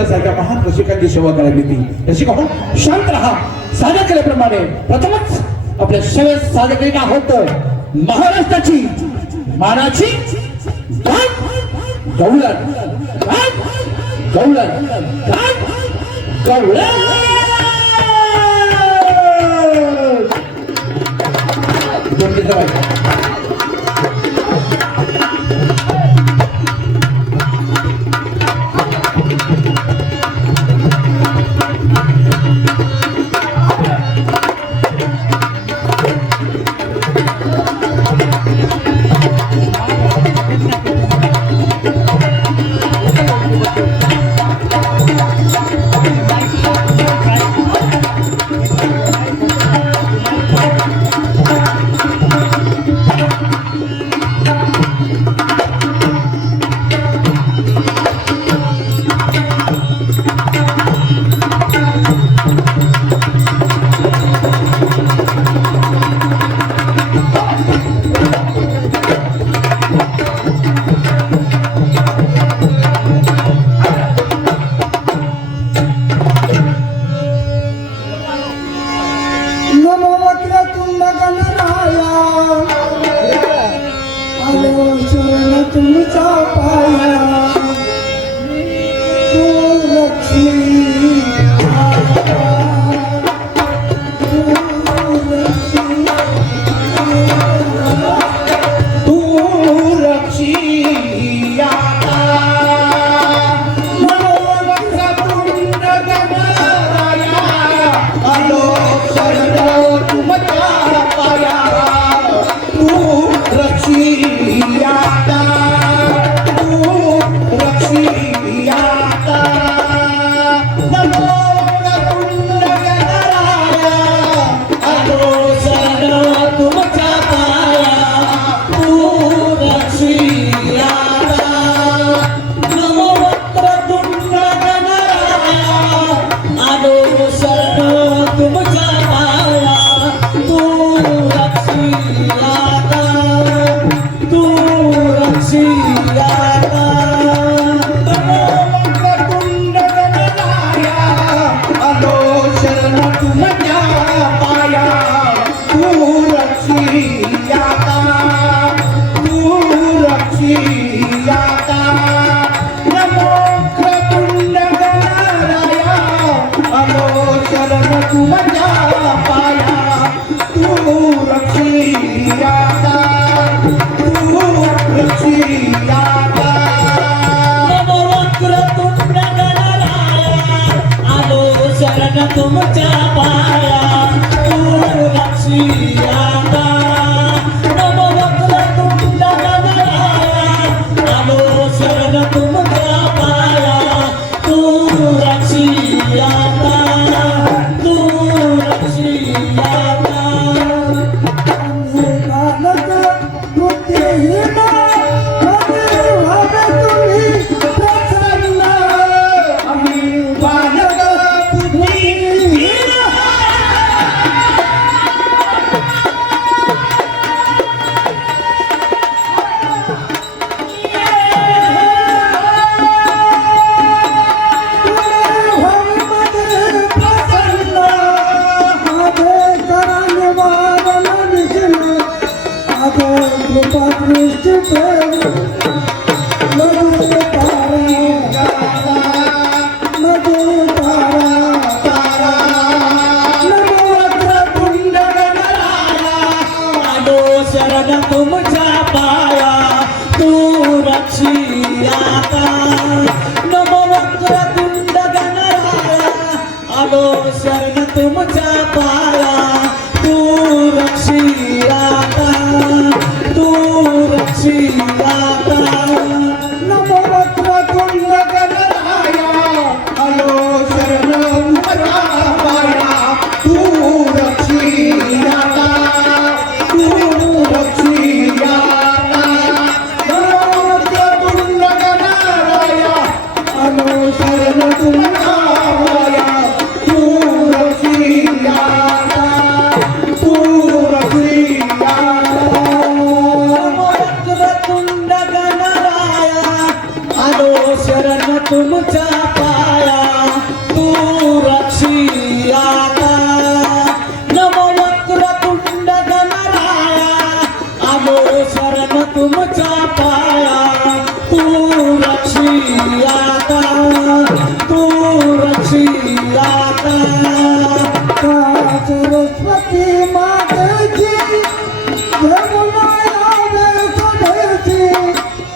तुमच्यासारख्या महान रसिकांची सेवा करायला ती रसिका हो शांत राहा. साध्या केल्याप्रमाणे प्रथमच आपल्या सेवेत साध्य करीत आहोत महाराष्ट्राची मानाची गवळण गवळण गवळण तुमच्या पाया तू लक्ष्मी आता नमो वक्रतुंड गणराया आलो शरण तुमच्या पाया तू लक्ष्मी आता तू लक्ष्मी आता तुमच्या पाया तू रक्षी आता नमो वक्रतुंड गणराया आलो शरण तुमच्या पाया तू रक्षी आता तू रक्षी आता नमो वक्रतुंड गणराया आलो शरण तुमच्या पाया तू रक्षी आता तुम शरण तुमच्या पाया तू रक्षी आता तू रक्षी आता सरस्वती मातेची यमुना यावे सदैची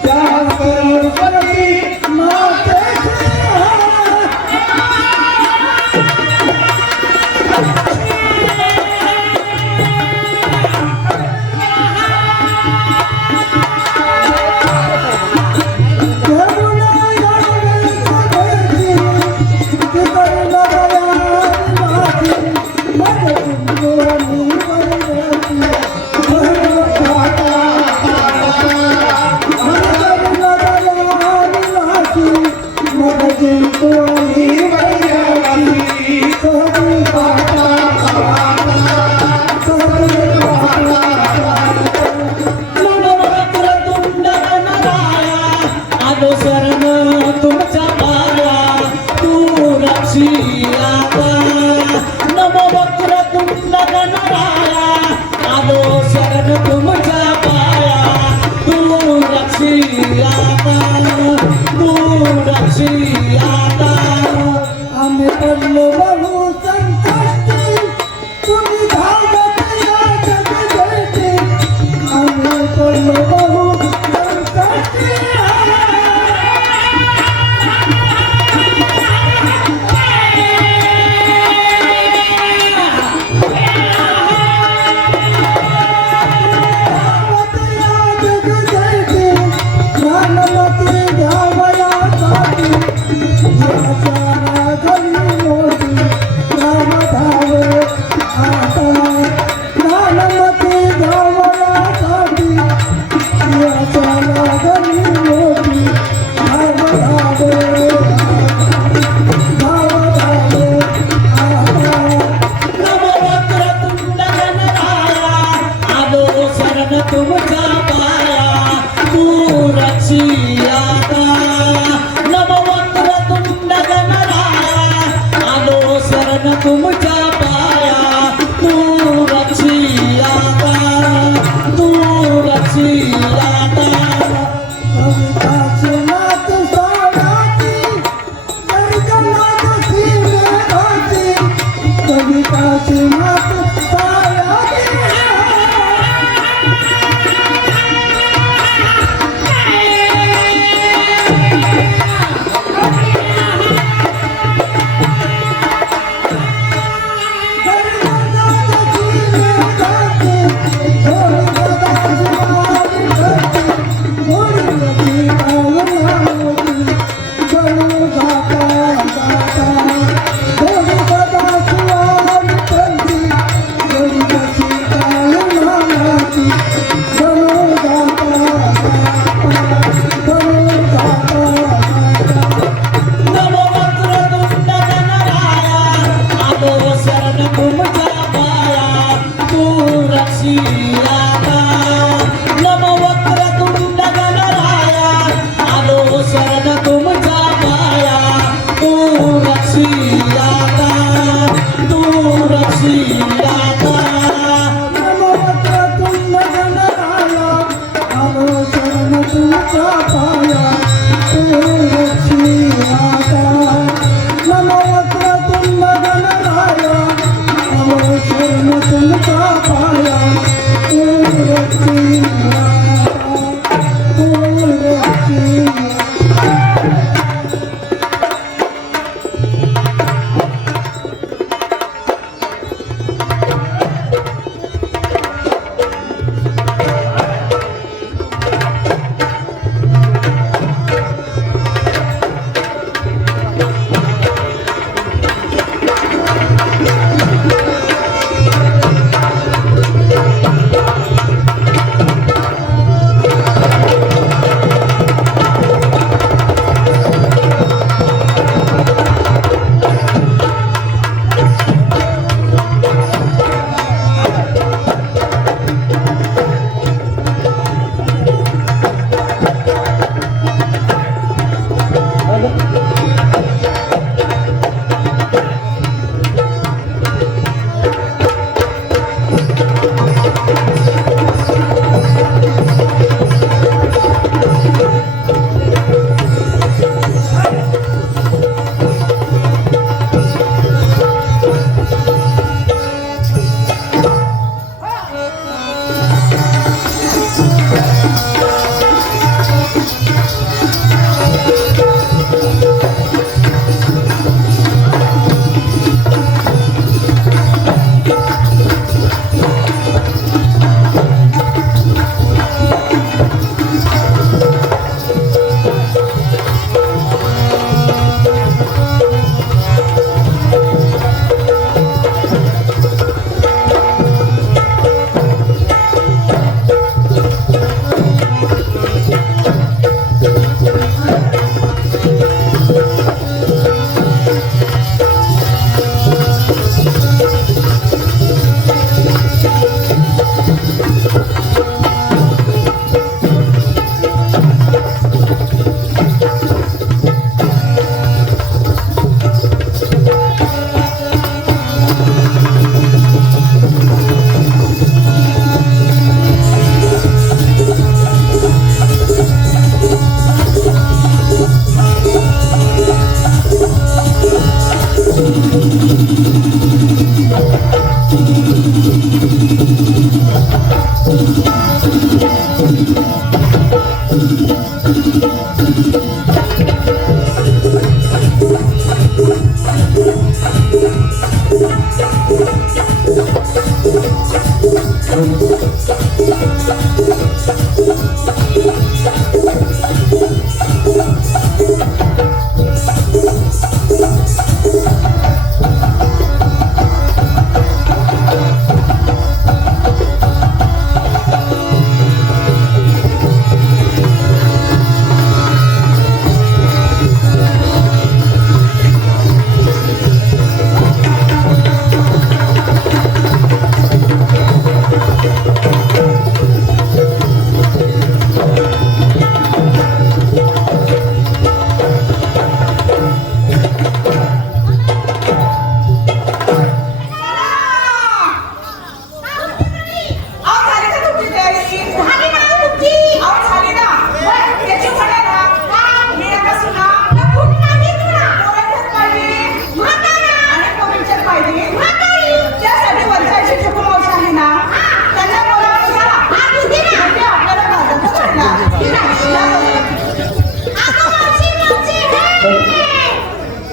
त्या सरस्वती मातेची यमुना यावे सदैची तिकर लगाया माती माझे गोनी वरती वक्रतुंड गणराया आलो शरण तुमच्या पाया तू रक्षी आता नमो वक्रतुंड गणराया आलो शरण तुमच्या पाया तू रक्षी आता तू रक्षी आता आम्ही पडलो बहु संकष्टी तुम्ही धावत या जगदेटी आम्ही पडलो बहु संकष्टी धावत या जगदेटी ज्ञानमती धावयासाठी याचा घरी मोठी राम धावे आता ज्ञानमती धावयासाठी याचा घरी मोठी राम धावे धाव धावे आता नमो वक्रतुंड गणराया आलो शरण तुमच्या पाया तू रक्षी आता नमो वक्रतुंड गणराया आलो शरण तुमच्या पाया तू रक्षी आता तू रक्षी आता कविताची नात साडाची गणगणात सीमे घाती कविताची नात साडाची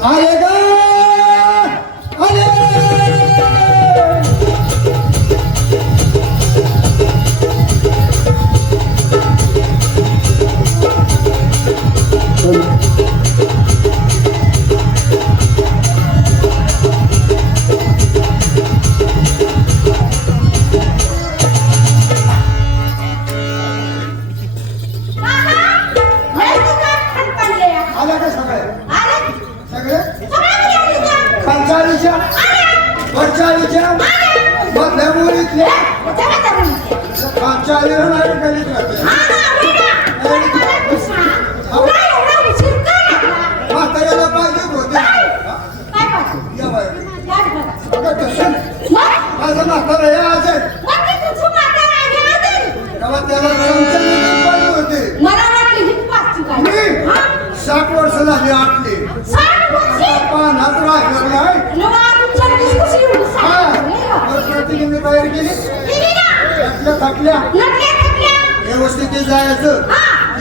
आले ग आले आले का सगळे सगळे खालच्या वरच्या मधल्या मुलीतल्या खालच्या नाही गलीत राहते म्हाताऱ्याला पाहिजे होते या बाई बघा कसं माझं म्हातारा हे आज आहे तेव्हा त्याला रमचंद्र पाहिजे होते मी 60 वर्ष झाली आटली पानात राहिलं नाही प्रतिनिधी तयार केली थकल्या व्यवस्थित जायचं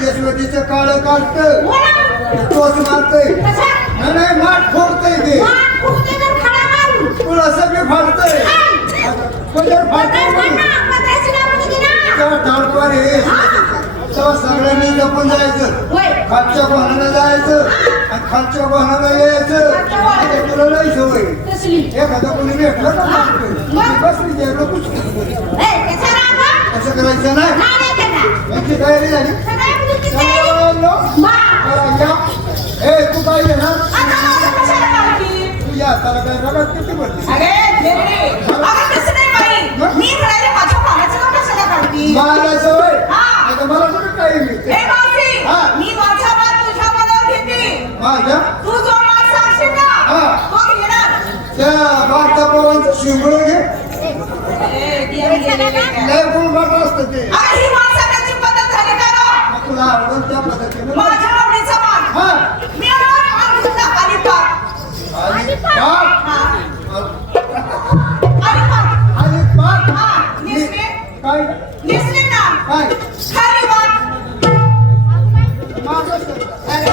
यशवतीचं काळ काढतं टोच मारतंय नाही माठ फोडतंय ते तुला सगळे फाडतंय ठाडपार हे तेव्हा सगळ्यांनी जपून जायचं खालच्या वाहनाला जायचं आणि खालच्या वाहनाला यायचं तुला नाही सवय एखादा कोणी भेटलं का बसली द्यायला असं करायचं नाही यांची तयारी झाली तू काय ना तुझ्या हाताला काय रगत किती पडली मला सवय आता मला कुठे काही मिळते माझ्या त्या बारच्या पोरांचं शिंगळ घे लय गुण वाटत असतं ते तुला आवडून त्या पद्धतीने काय काय खाली वा. माझं सर. अरे,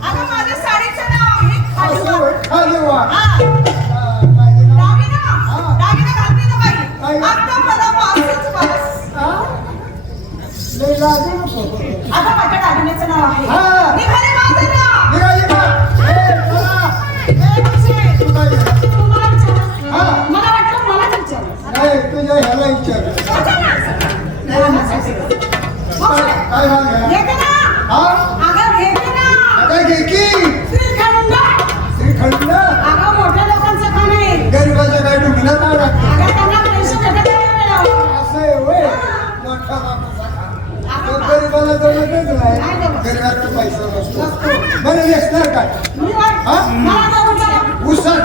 अगं माझ्या साडीचं नाव आहे खाली असं वा. होय. खाली वा. हा. काय नाव? दागिना हा. दागिना घातली ना बाई. काय? आता मला पासच पास. हा? लय लाजू नको. आता माझ्या दागिन्याचं नाव आहे. हा. निघाले माझं नाव. निघा, निघा. ए, चला. ए, बक्षी. तू काय केलं? तू मला विचार. हा. मला वाटलं मलाच विचार. नाही, तुझ्या ह्याला विचार. काय भाग आहे? घेते ना. हा? अगं घेते ना. आता घे की. श्रीखंड. श्रीखंड. अगं मोठ्या लोकांचं खाणं आहे. गरिबाच्या काय डुबला काय लागतं? अगं त्यांना पैसे भेटत नाही. असं आहे होय. मोठा बापाचा खा. तो गरिबाला जमतच नाही. गरिबाचा पैसा नसतो. बरं नेसणार काय? मी काय? हा? मला जाऊन चला. उसळ.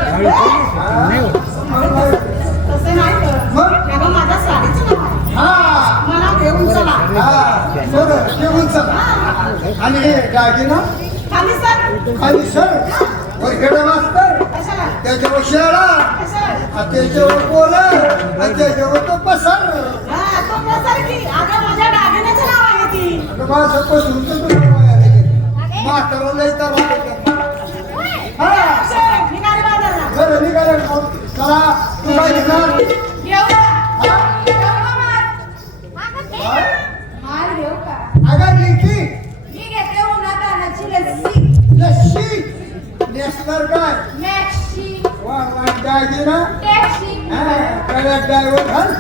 तसं नाही तर. मग? अगं माझ्या साडीचं नाव आहे. हा. मला घेऊन चला. हा. बरं घेऊन चला. आणि हे दागिना खाली सर. खाली सर वरखेडा मास्तर कशाला? त्याच्यावर शाळा कशाला? आणि त्याच्यावर पोरं आणि त्याच्यावर तो पसर. हा, तुमच्यासारखी. अगं माझ्या दागिन्याचं नाव आहे ती. आता माझं पसरून तर तुला वयाला गेलं. म्हातारा लय तर हा. अक्षय, निघाले बाजारला. बरं निघालं मग. चला तू काय घेणार? येऊ का? हा? येऊ का मग? काय? हार घेऊ का? अगं लेकी मी घेते उन्हात आणायची लस्सी. लस्सी नेसणार काय? मॅक्सी. वा वा दागिना टॅक्सी. गळ्यात ड्रायव्हर घाल.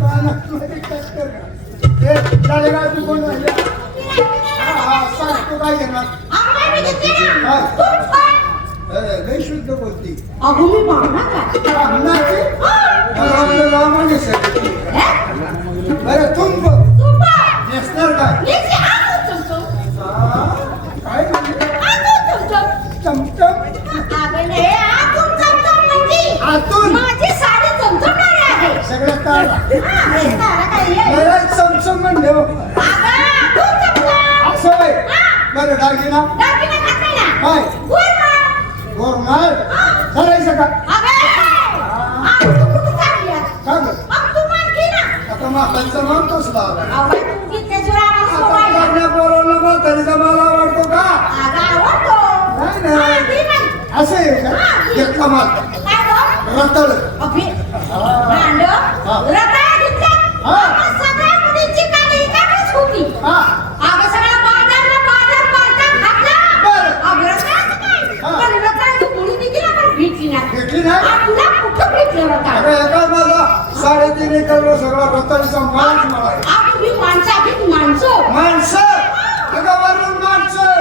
कानात मध्ये टक्कर घाल. ते चालेल तू कोण राहिला? हा सांग तू काय घेणार? आम्हाला मी घेते ना. काय? तू पण. लय शुद्ध बोलती. अगं मी पाहणार काय? अन्नाची हा. आपलं लावून दिसत. हे? बरं तुंब तू पण. नेसणार काय? नीचे आणू चमचम. हा, काय म्हणजे? आणू चमचम. चमचम अगं नाही, आतून चमचम म्हणजे आतून माझी साडी चमचमणारी आहे. सगळ्यात तारा. हा, हे तारा काय आहे? मला चमचम म्हणले हो. अगं, आतून चमचम. असं आहे. हा. बरं दागिना दागिना घातला ना. काय? गुळमाळ. गोरमाल करायचं का? अगं, आतून कुठं चालली आहे? का गं? मग तू मालकी ना. आता म्हातारीचा मान कसला आला? अगं, तू घेतल्याशिवाय आम्हाला आता सोडायला. लग्न पोराला म्हातारीचा माल आवडतो का? अगं, आवडतो. नाही, नाही. हा, ती म्हण. असं आहे का? एक कमाल काय गं? रताळ अभि. भांड. हा. रताळा घेतला. हा. आम्हा सगळ्या मुलींची काळी एकाच होती. हा अगं सगळा बाजारला बाजार पालटा घातला. बरं. अगं रताळाचं काय? हा. पण रताळाची मुली देखील आम्हाला भेटली नाही. भेटली नाही? आ, तुला कुठं भेटलं रताळ? अरे एका माझा 3.5 एकर सगळा रताळीचा मालच मला आहे. अगं मी माणसं आहेत माणसं. माणसं एका वरून माणसं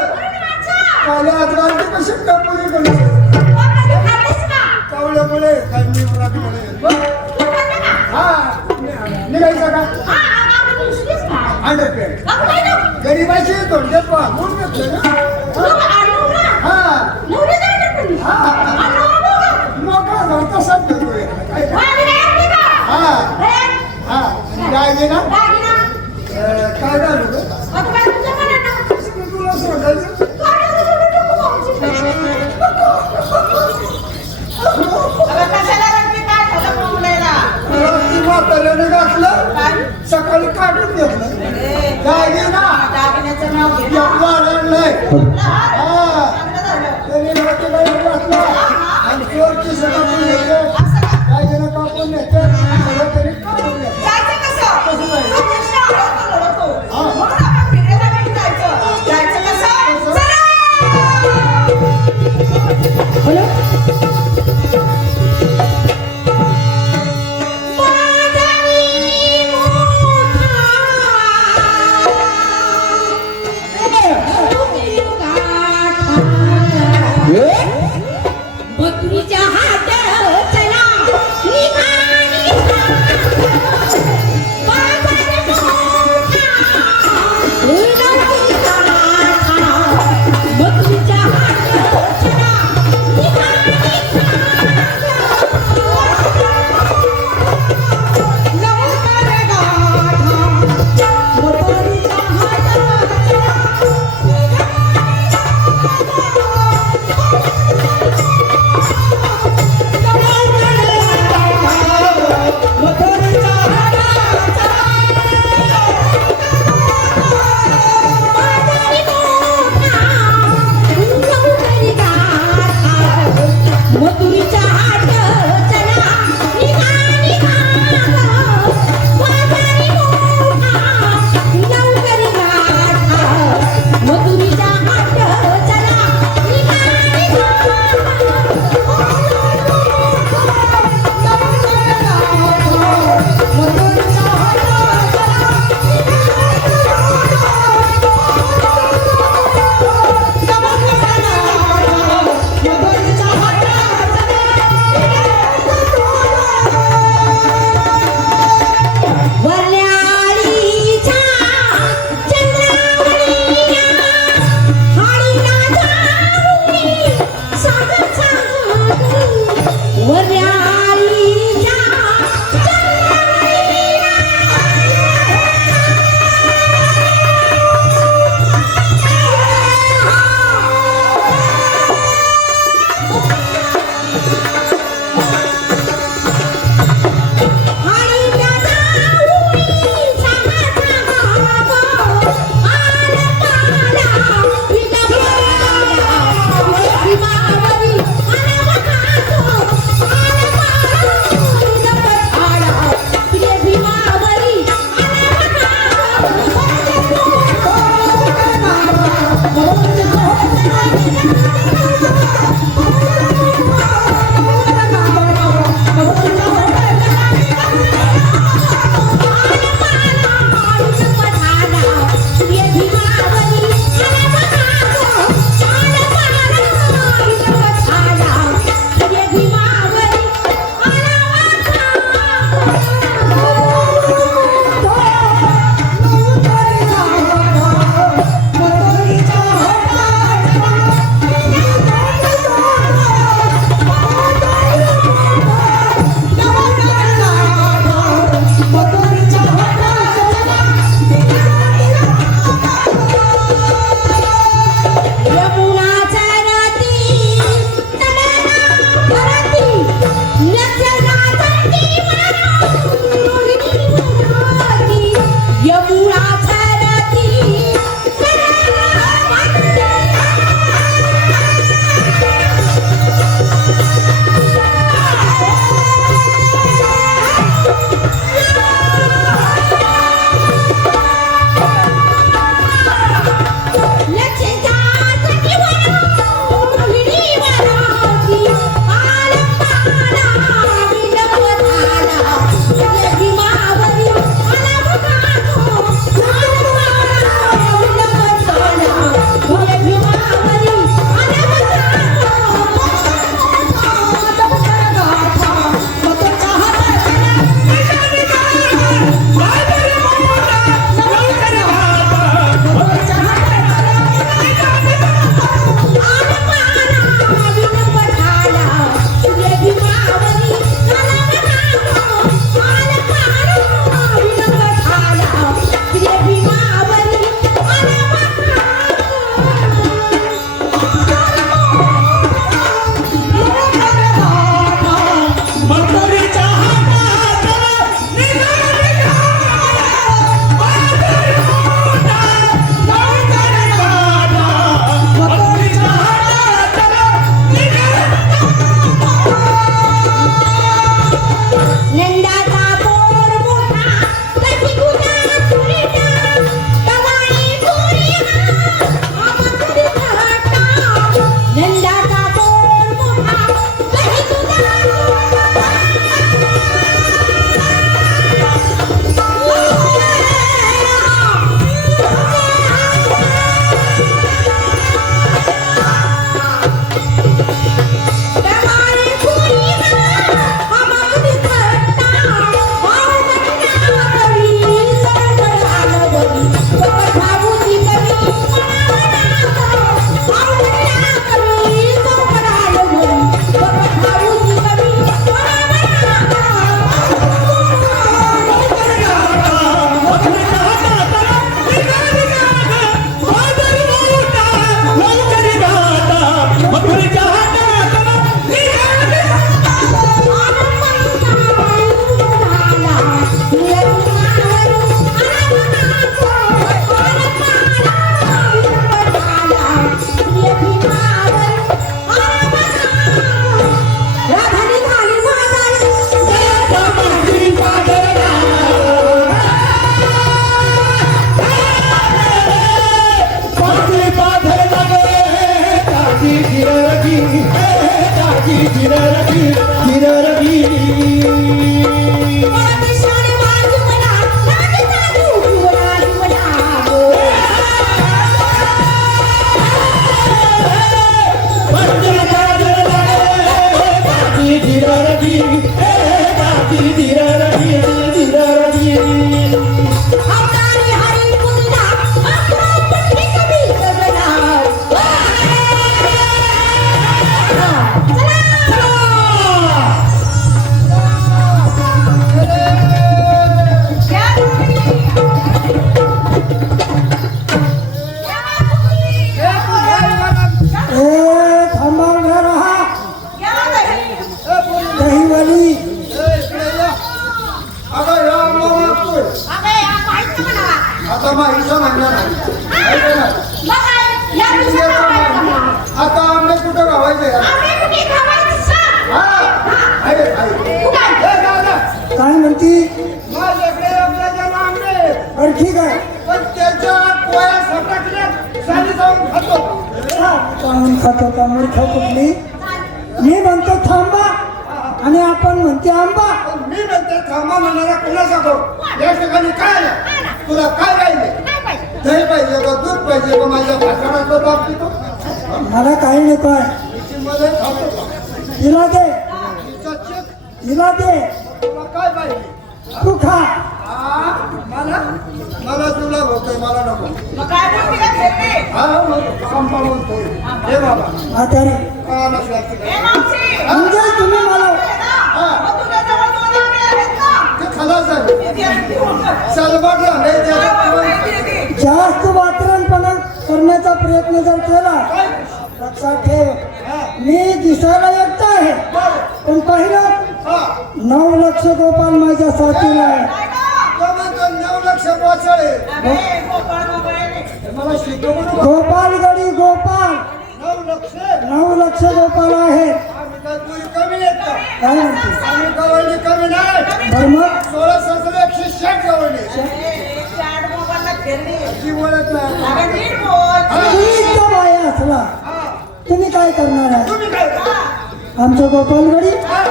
काले आजकालचे कसे टपोरी करू कधी खाल्लीस का? कवल्यामुळे काही मुळे तू खाल्लं का? हा निघायचं का? हा, अगं तू दुसरीच खा. अंडरपेड अगं नाही ना. गरीबाची थोडक्यात वागून घेतलं ना. तू आणू ना. हा नवरी जायला पडली. हा. आणू ना. मोकळा जाऊन तसाच घेतोय काय का? माझी नाही आणली का? हा हे? हा काय घे ना दागिना. काय झालं गं? आता काय तुझं म्हणणं ना? तुला सोडायचं अगं कशाला रडते? काय झालं बोंबलायला? ती म्हाताऱ्याने घातलं काय? सकाळी काढून घेतलं ए, काय घे ना दागिन्याचं नाव घे ना. वाढलंय हा चांगलं झालं. त्यांनी नातेवाईक घातलं आणि चोरची सगळं घेतलं असं का? काय जण कापून नेते सगळं तरी काढून घेतलं. जायचं कसं? कसं जायचं? तो कृष्ण आवडतो, लढतो. हा. म्हणून आपण फिरायला भेटी जायचं. जायचं कसं? कसं? चला! बकरीच्या हातात आता माहिती म्हणणार नाही आहे का नाही? मग काय? या दिवसात खावायचं. आता आम्ही कुठं गावायचं यार? आम्ही कुठे खावायचं सांग. हा आहे आहे. कुठं आहे? हे दादा काय म्हणती माझ्याकडे आपल्याच्या आंबे बरं ठीक आहे पण त्याच्या पोया सटाकल्या साली जाऊन खातो पाहून खातो का मूर्ख कुठली मी म्हणतो थांबा आणि आपण म्हणते आंबा मी म्हणते थांबा म्हणणारा कुणाचा भाऊ या ठिकाणी काय आलं तुला काय राहिले काय पाहिजे? दही पाहिजे का दूध पाहिजे का माझ्या भाकराचं बाप पितो मला काही नको आहे मध्ये खातो का? हिला दे तिचा चेक हिला दे तुला काय पाहिजे तू खा हा मला मला तुला होतोय मला नको मग काय बोलते का फिरते? हा संपा बोलतोय हे बाबा म्हातारी का नसला ए मावशी. म्हणजे तुम्ही मला मग तुझ्या जवळ दोन आंबे आहेत ना? ते खलास आहे ते दे आणि ती उचल. सलबाट झालंय हा, त्या माहिती आहे ती. जास्त वातरणपणा करण्याचा प्रयत्न जर केला काय लक्षात ठेव हा मी दिसायला एकटा आहे बरं पण पाहिलं हा 9 लक्ष गोपाल माझ्या साथीला आहे काय गं? तो म्हणतो 9 लक्ष पोचाळे अबे, गोपाळ गोपाळ आहे. मला शिकवू गोपालगडी गोपाल 9 लक्ष 9 लक्ष गोपाल आहे आम्ही काय तुरी कमी येत का काय म्हणते आम्ही गवळणी कमी नाही बरं मग 16 सतरा 160 गवळणी ए, चाट गोपाळला फिरली. ती बोलत नाही अगं, नीट बोल. तुम्ही इतका बाया असला हा तुम्ही काय करणार आहे तुम्ही काय करता? आमचं गोपालगडी हा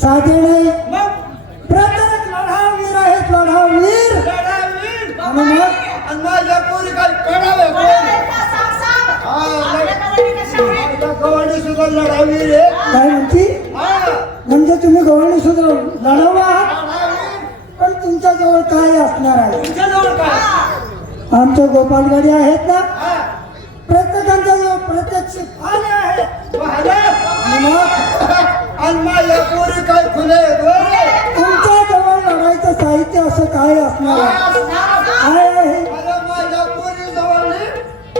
साधे नाही मग प्रत्येक लढावीर आहेत लढावीर लढावीर आणि मग आणि माझ्या पोरी काय कडावे बोल, एकदा सांग, सांग. हा, आपल्या गावाला कशा आहे? माझ्या गवळणी सुद्धा लढावीर आहे काय म्हणती हा म्हणजे तुम्ही गवळणी सुद्धा लढावं आहात लढावीर पण तुमच्याजवळ काय असणार आहे तुमच्याजवळ काय आमच्या गोपालगडी आहेत ना हा प्रत्येकांच्या जवळ प्रत्यक्ष आले आहेत महाराज आणि मग आणि माझ्या पोरी काय खुले तुमच्या जवळ लढायचं साहित्य असं काय असणार आहे काय आहे अरे माझ्या पोरी जवळ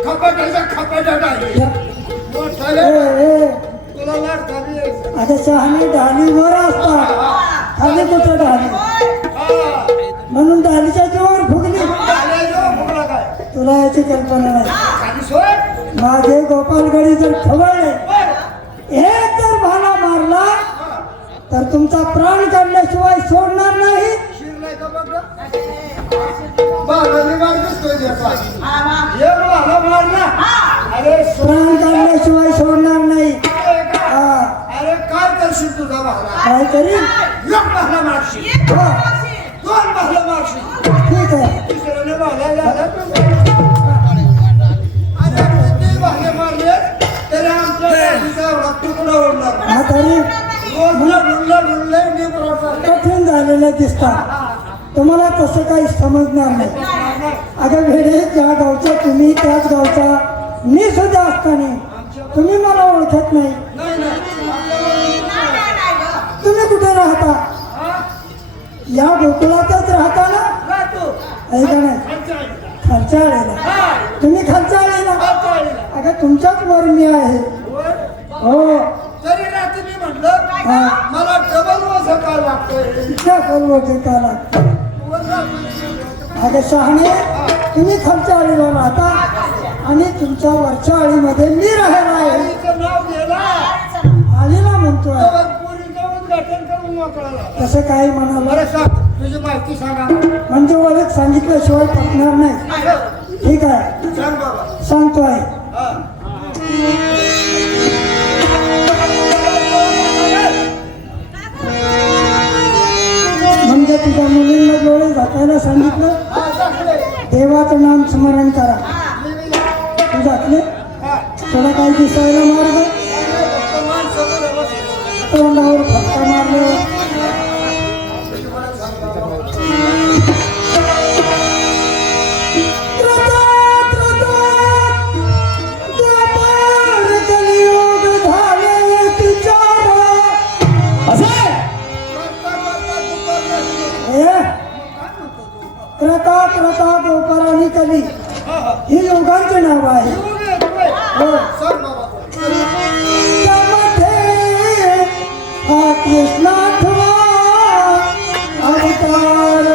खपाट्याच्या खपाट्यात आहे मोठाले ए, तुला लाट झाली आहे. आता शहाणे ढालीवर असतात खाली कुठं ढाली हा म्हणून ढालीच्या जोर फुगली झाले जो फुगला काय तुला याची कल्पना नाही खाली सोय माझे गोपालगडी जर खवळले बर एक जर भाला मारला तर तुमचा प्राण काढल्याशिवाय सोडणार नाही शिरलाय का बघ बालाजी मार दिसतोय त्याचा हा, हा. ये मला मारला अरे प्राण काढल्याशिवाय सोडणार नाही हा अरे काय करशील तुझा भाला काय तरी एक भाला मारशील एक हा. मावशी. 2 भाला मारशील ठीक आहे तिसऱ्याने भाला झाला अरे किती भाले मारले तरी आमच्या गाडीचा एवढा तुकडा उडणार म्हातारी रोज लढून निबरवतात कठीण झालेलं दिसतात तुम्हाला तसं काही समजणार नाही अगं भेडे ज्या गावचा तुम्ही त्याच गावचा मी सुद्धा असताना तुम्ही मला ओळखत नाही नाही नाही नाही, नाही गं. तुम्ही कुठे राहता या गोकुळातच राहता ना राहतो आहे का नाही खालच्या आळीला. खालच्या आळेला हा, तुम्ही खालच्या आळेला खालच्या आळीला. अगं तुमच्याच वर मी आहे वर. हो तरी रात्री मी म्हणलं हा मला डबल वजन का लागतोय इतक्या खोलवटे का लागतं वर रात्री अगं शहाणे तुम्ही खालच्या आळीला राहता आणि तुमच्या वरच्या आळीमध्ये मी राहायला आहे आईचं नाव गेला आळीला म्हणतोय तर पुरी जाऊन गाठण करून मोकळाला तसं काही म्हणाला बरं सांग तुझी माहिती सांगा म्हणजे ओळख सांगितल्याशिवाय पटणार नाही ठीक आहे सांग बाबा सांगतोय हा. म्हणजे तुझ्या मुलींना डोळे झाकायला सांगितलं हा, दाखले. देवाचं नाम स्मरण करा मी बी- तू झाकले हा. तुला काही दिसायला मार्ग अरे, फक्त माणसं बोलत बसले. तोंडावर फटका मारल्यावर त्रतात, त्रतात, गोपाळ कलियुग झाले विचार. असं आहे? करता करता दुपारला हे, काय म्हणतो तू? त्रता त्रता गोपाळ आणि कली हा, हा. ही योगांचे नाव आहे येऊ दे, येऊ दे. हो. सांग बाबा त्यामध्ये हा कृष्णाठवा अवतार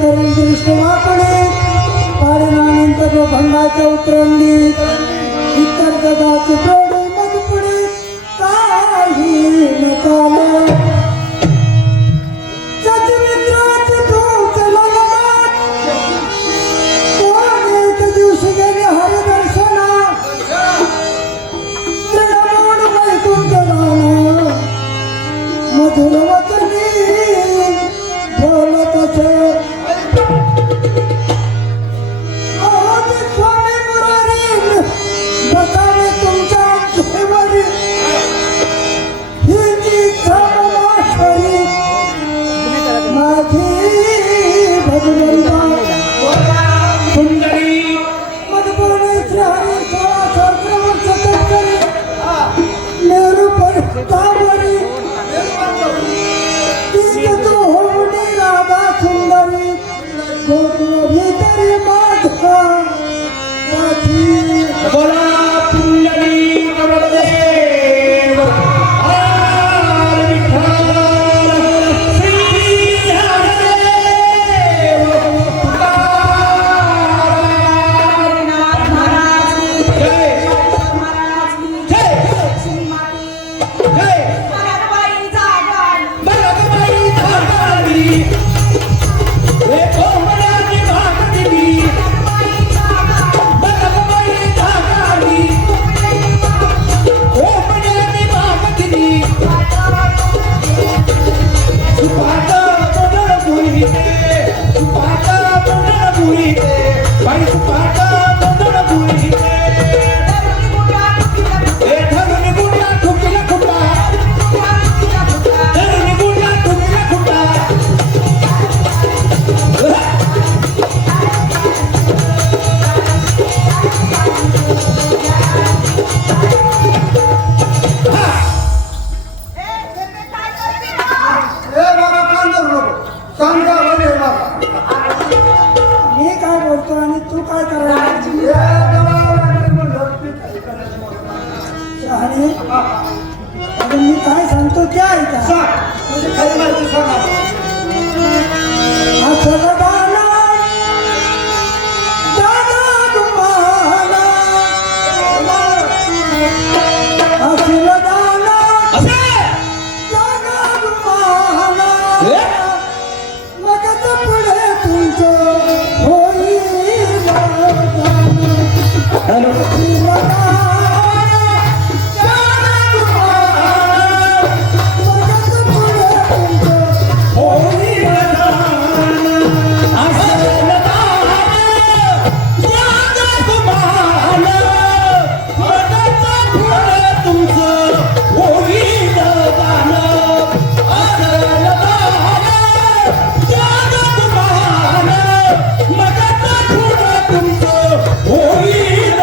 करून दृष्टी वापणे पाडणानंतर जो भंडाच्या उतरंडी इतर जगाची प्रौढी मग पुढे काही न चाले मित्राचे तो चला कोण एक दिवशी गेले हरिदर्शना तृणमूळ वैकुंठ राणा मधुर वचनी बोलत असे स्वामी मुरारी बसावे तुमच्या ठेवरी ही जी क्षमाश्वरी माझी भगवंता सुंदरी मधुपूर्णी श्री हरी 16 सहस्रवर्ष तत्करी मेरू पर्वतावरी तीच तो होऊनी राधा सुंदरी गोकुळ भीतरी माझा साथी बोला पुंडली कमलदेव हर विठ्ठल श्री ज्ञानदेव तुकाराम महाराज की जय महाराज की जय श्रीमाती जय भरतबाई जागाडी भरतबाई जागाडी रे कोमलाची भाकरी भरतबाई जागाडी कोमलाची भाकरी सुपाता तोंडळ बुळीते सुपाता तोंडळ बुळीते बाई सुपाता तोंडळ बुळीते धरुणी गुंडा तुकिला ए धरुणी गुंडा ठुकीला खुटा तुकिला धरुणी गुंडा ठुकीला खुटा ते काय करते ना ए बाबा कान धरू नको सांगा म्हणे बाबा मी काय बोलतो आणि तू काय करायला ए देवा लागले म्हणलं ते काही करायचं मला. शहाणे अगं मी काय सांगतो ते ऐका सांग म्हणजे खरी माहिती सांगा असलं गाणं दादा तुम्हाला असलं गाणं असे दादा तुम्हाला ए? मग तर पुढे तुमचं होईल हॅलो होईल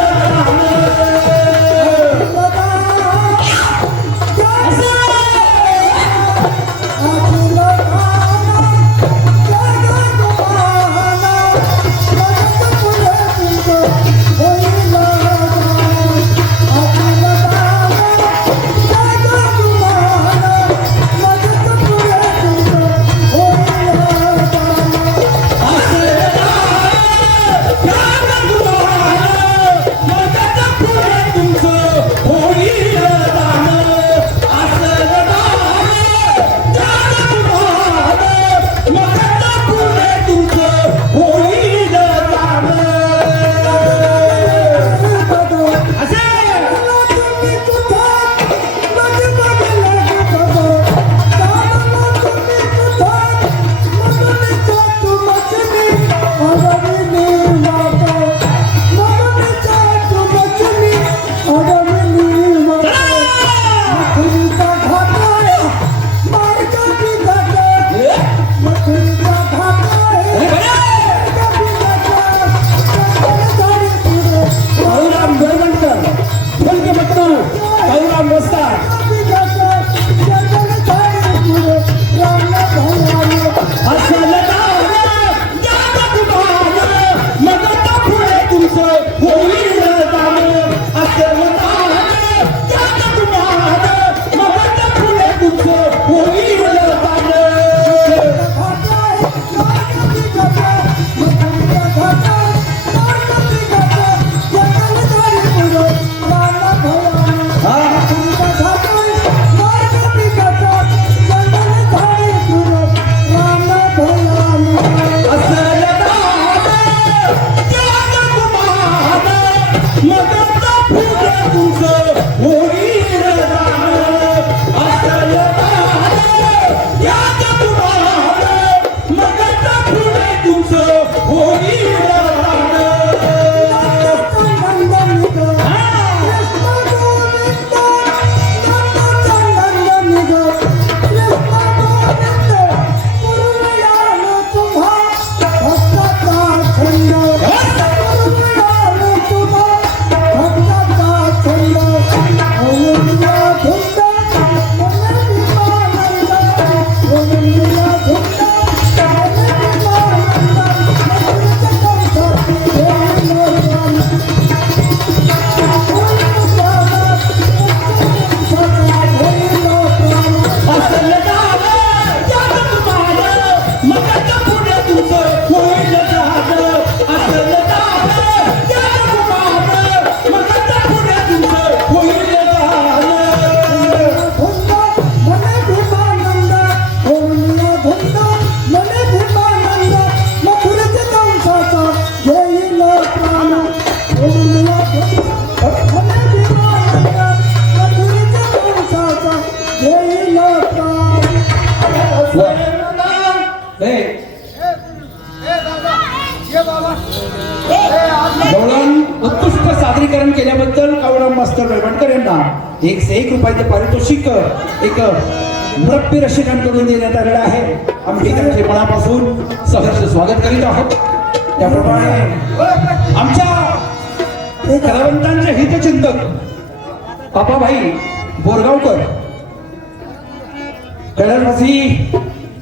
हे दादा ये बाबा गवळण उत्कृष्ट सादरीकरण केल्याबद्दल गवळण मास्तर बेळवणकर यांना 101 रुपयाचं पारितोषिक एक मुरब्बी रसिकांकडून देण्यात आलेलं आहे. आम्ही त्यांचे मनापासून सहर्ष स्वागत करीत आहोत. त्याप्रमाणे आमच्या कलावंतांचे हितचिंतक पापाभाई बोरगावकर, कलरवासी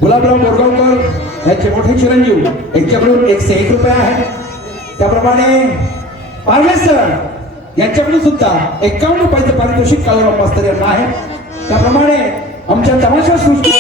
गुलाबराव बोरगावकर यांचे मोठे चिरंजीव यांच्याकडून 101 रुपये आहेत. त्याप्रमाणे पारवे सर यांच्याकडून सुद्धा 51 रुपयाचं पारितोषिक काळूराव मास्तर यांना आहे. त्याप्रमाणे आमच्या तमाशा सृष्टी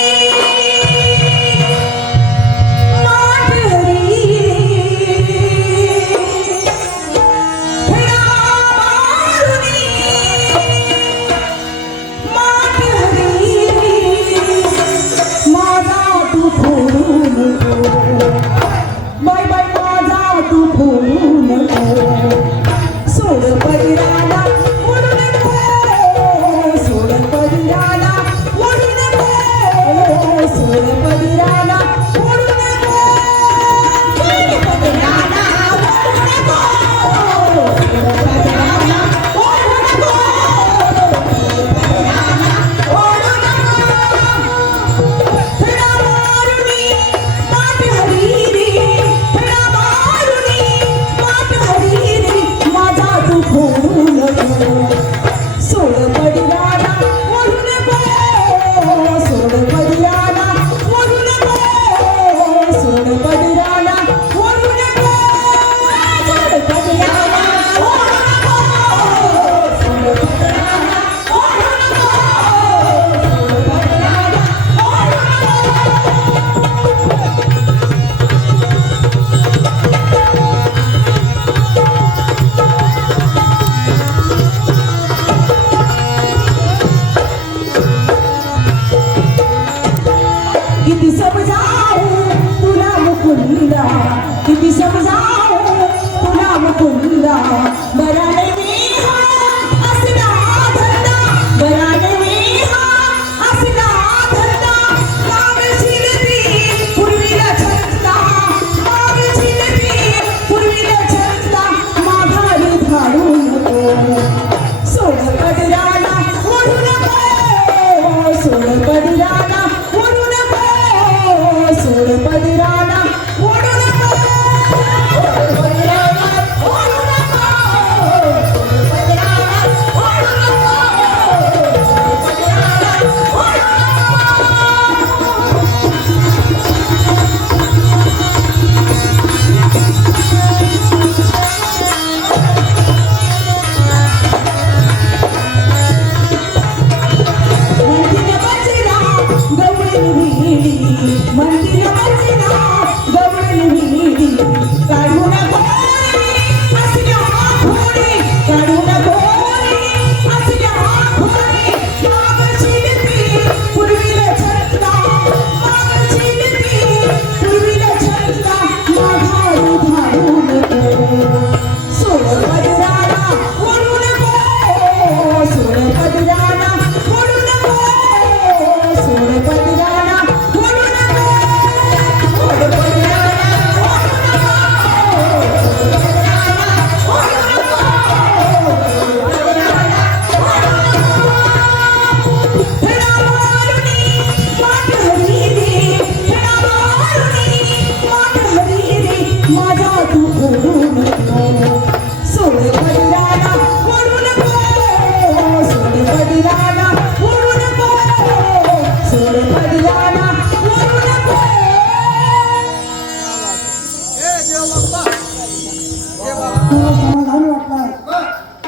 समाधान वाटलाय,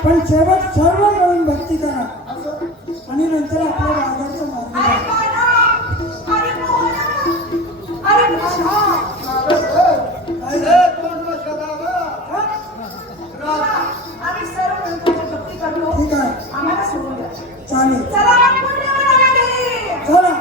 पण शेवट सर्व मिळून भक्ती करा आणि नंतर आपल्या रागाचं मार्ग ठीक आहे, चालेल, चला.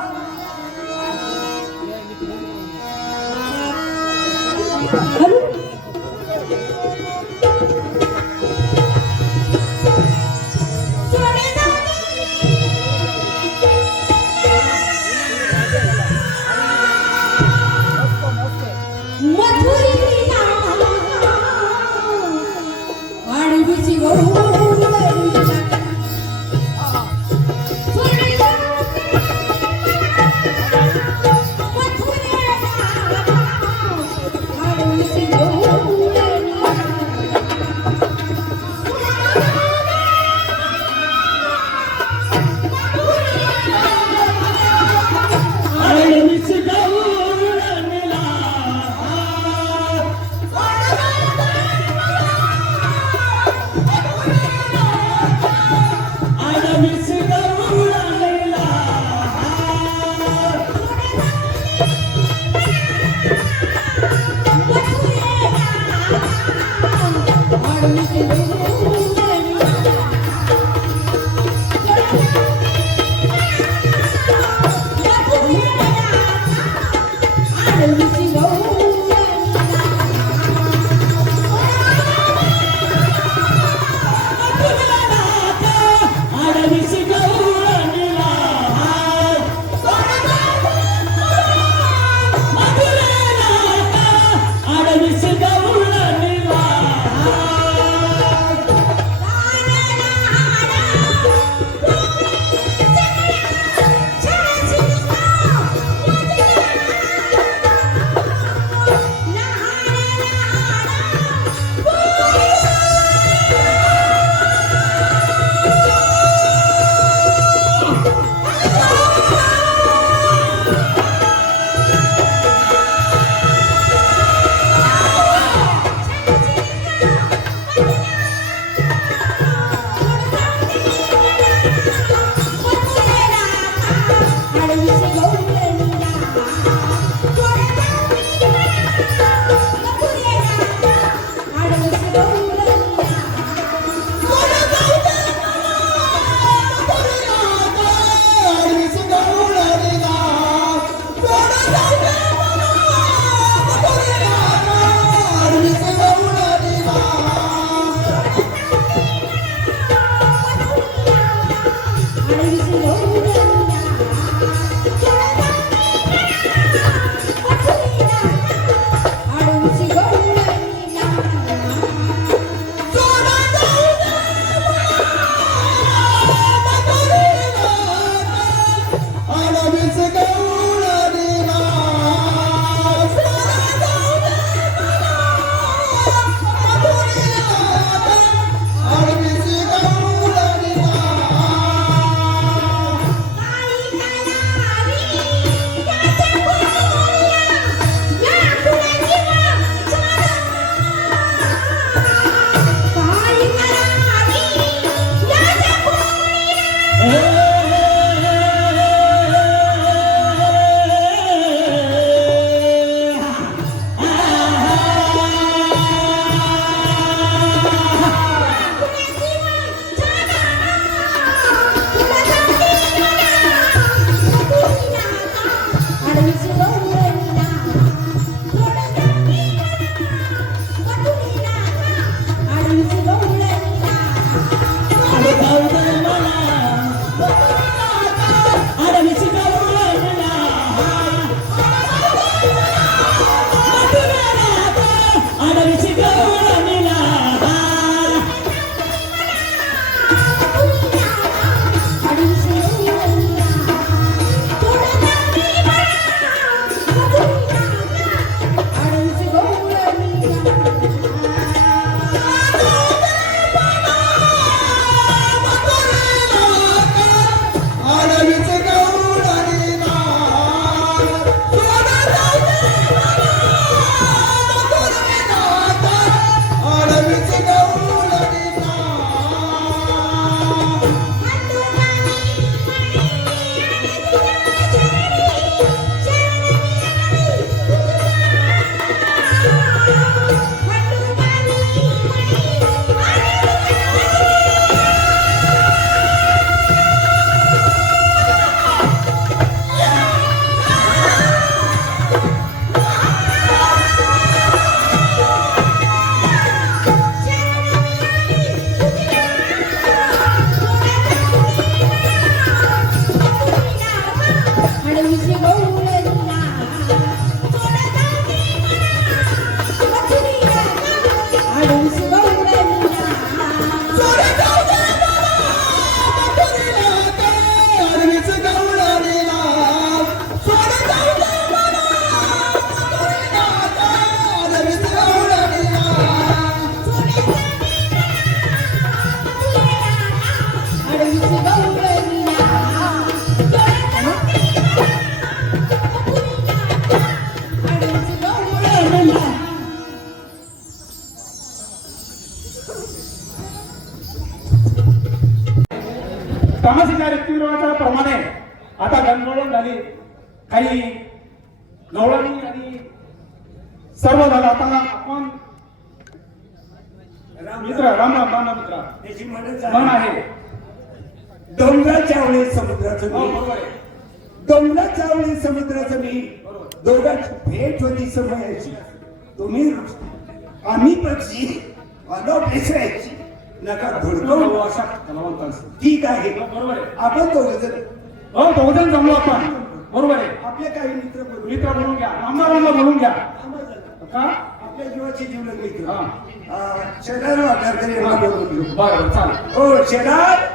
मथुरीला आडवीची गौरवली सोडला मथुरीला आडवीची गौरवली ठिकाणी सर्व झालं. आता आपण मित्र राम राम राम राम मित्र त्याची मन आहे. डोंगराच्या आवळे समुद्राचं हो, मी बरोबर आहे. डोंगराच्या आवळे समुद्राचं मी दोघांची भेट होती समयाची. तुम्ही आम्ही पक्षी आलो बेसरायची नका धुडकवू. हो, अशा कलावंतांचं. ठीक आहे बरोबर आहे. आपण दोघ जण हो, दोघजण जमलो आपण. बरोबर आहे. आपले काही मित्र बोलू. मित्र बोलून घ्या, आमदारांना बोलून घ्या. का आपल्या जीवाची जीवलग मित्र हा. शेजार वाटारकरी यांना बोलून घेऊ. बरं चालेल. हो शेजार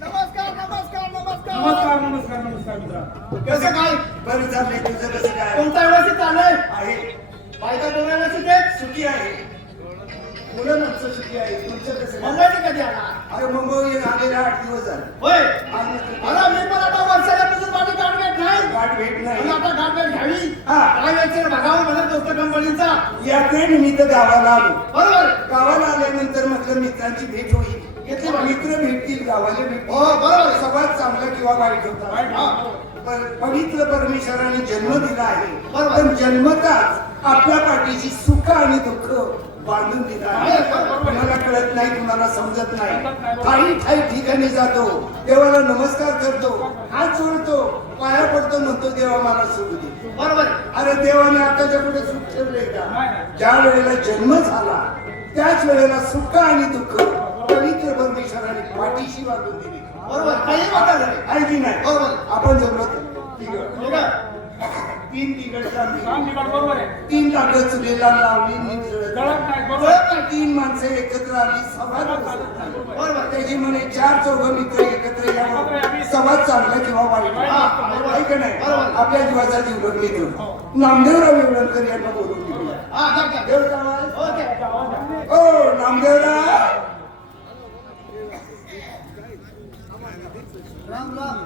नमस्कार नमस्कार नमस्कार नमस्कार नमस्कार नमस्कार मित्र. कसं काय बरं चाललंय तुझं कसं काय कोणता व्यवस्थित चाललंय आहे बायका दोन व्यवस्थित आहेत सुखी आहे मुलं आमचं सुखी आहे तुमचं कसं काय? मुंबईत कधी आला अरे मुंबई आलेला 8 दिवस झाले होय आज नंतर मला मी पण आता वर्षापासून माझी गाठभेट नाही गाठ भेट पण नाही आता गाठभेट घ्यावी हा. काय व्हायचं बघावं मला दोस्त कंपनीचा यात्रेनिमित्त गावाला आलो बरोबर गावाला आल्यानंतर म्हटलं मित्रांची भेट होईल घेतली बा. मित्र भेटतील गावाला भेटतील हो, बरोबर. संवाद चांगला किंवा वाईट होता हा. पवित्र परमेश्वराने जन्म दिला आहे बरोबर. पण जन्मताच आपल्या पाठीची सुख आणि दुःख बांधून दिला आहे कुणाला कळत नाही कुणाला समजत नाही ठाई ठिकाणी जातो देवाला नमस्कार करतो हात जोडतो पाया पडतो म्हणतो देवा मला सुख दे बरोबर अरे देवाने आताच्या पुढे सुख ठेवलंय का ज्या वेळेला जन्म झाला त्याच वेळेला सुख आणि दुःख पवित्र परमेश्वराने पाठीशी बांधून दिली बरोबर काही वाटा झाली आहे की नाही बरोबर. आपण जमलो हो का? 3 तिघड लावली काम बिघाड बरोबर आहे. 3 लाकडं चुलीला लावली निचरत कळत नाही बरोबर. 3 माणसं एकत्र आली संवाद बरोबर. त्याची म्हणे 4 चौघ मित्र एकत्र यावं संवाद चांगला किंवा वाईट आहे का नाही बरोबर. आपल्या जीवाचा जीव लगली देऊ नामदेवराव विवळकर यांना बोलून घेऊया हा, जा, जा. देव जावाय. ओके. ओ नामदेवराव राम राम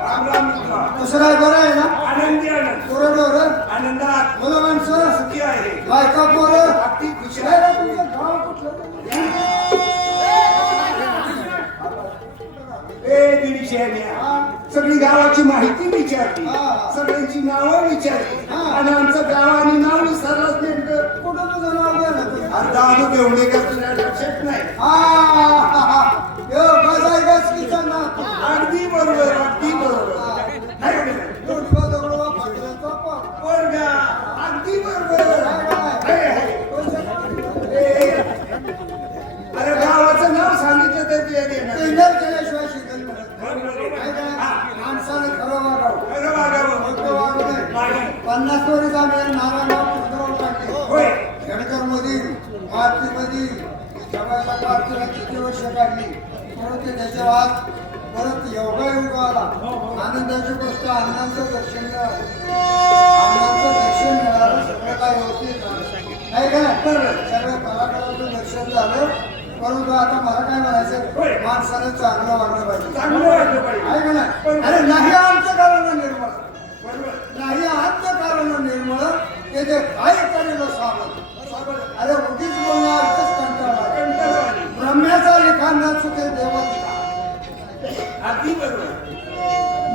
राम राम मित्र कसं काय बरं आहे ना आनंदी आनंद कोरडवर आनंदात मुलं माणसं सुखी आहे बायका पोरं अगदी खुश काय रे आहे तुमचं गाव कुठलं? ए दीडशे सगळी गावाची माहिती विचारली हा. सगळ्यांची नावं विचारली हा. आणि आमचं गाव आणि नाव विसरलंच नेमकं कुठं तुझं नाव गेलं तुझं? अरे दादू घेऊन का तुला लक्षात नाही अगदी बरोबर अगदी बरोबर आहे का नाही? पोरगा, अगदी बरोबर आहे, आहे. ए, अरे गावाचं नाव सांगितलं तर ते देणार. माणसाने खरं वागावं खरं वागावं. खोटं वागू नये. नाही. 50 वर्ष आम्ही नारायणराव पुस्तकावर टाकले होय. खेडकर मधील मारुतीमधील जगाला पार्टीला किती वर्ष काढली परंतु त्याच्या आज परत योगायोग आला आनंदाची गोष्ट अण्णांचं दर्शन मिळालं अण्णांचं दर्शन मिळालं सगळं काय व्यवस्थित झालं नाही का सगळ्या कलाकारांचं दर्शन झालं परंतु आता मला काय म्हणायचं माणसानं चांगलं वागलं पाहिजे चांगलं वाटलं पाहिजे. आहे का नाही अरे नाही आमचं कारण निर्मळ बरोबर. नाही आमचं कारण निर्मळ ते जे काय करेल सावध अरे उगीच बोलणार कंटाळा कंटाळा आली. ब्रह्म्याचा लिखाण न चुके देवाचा अगदी बरोबर.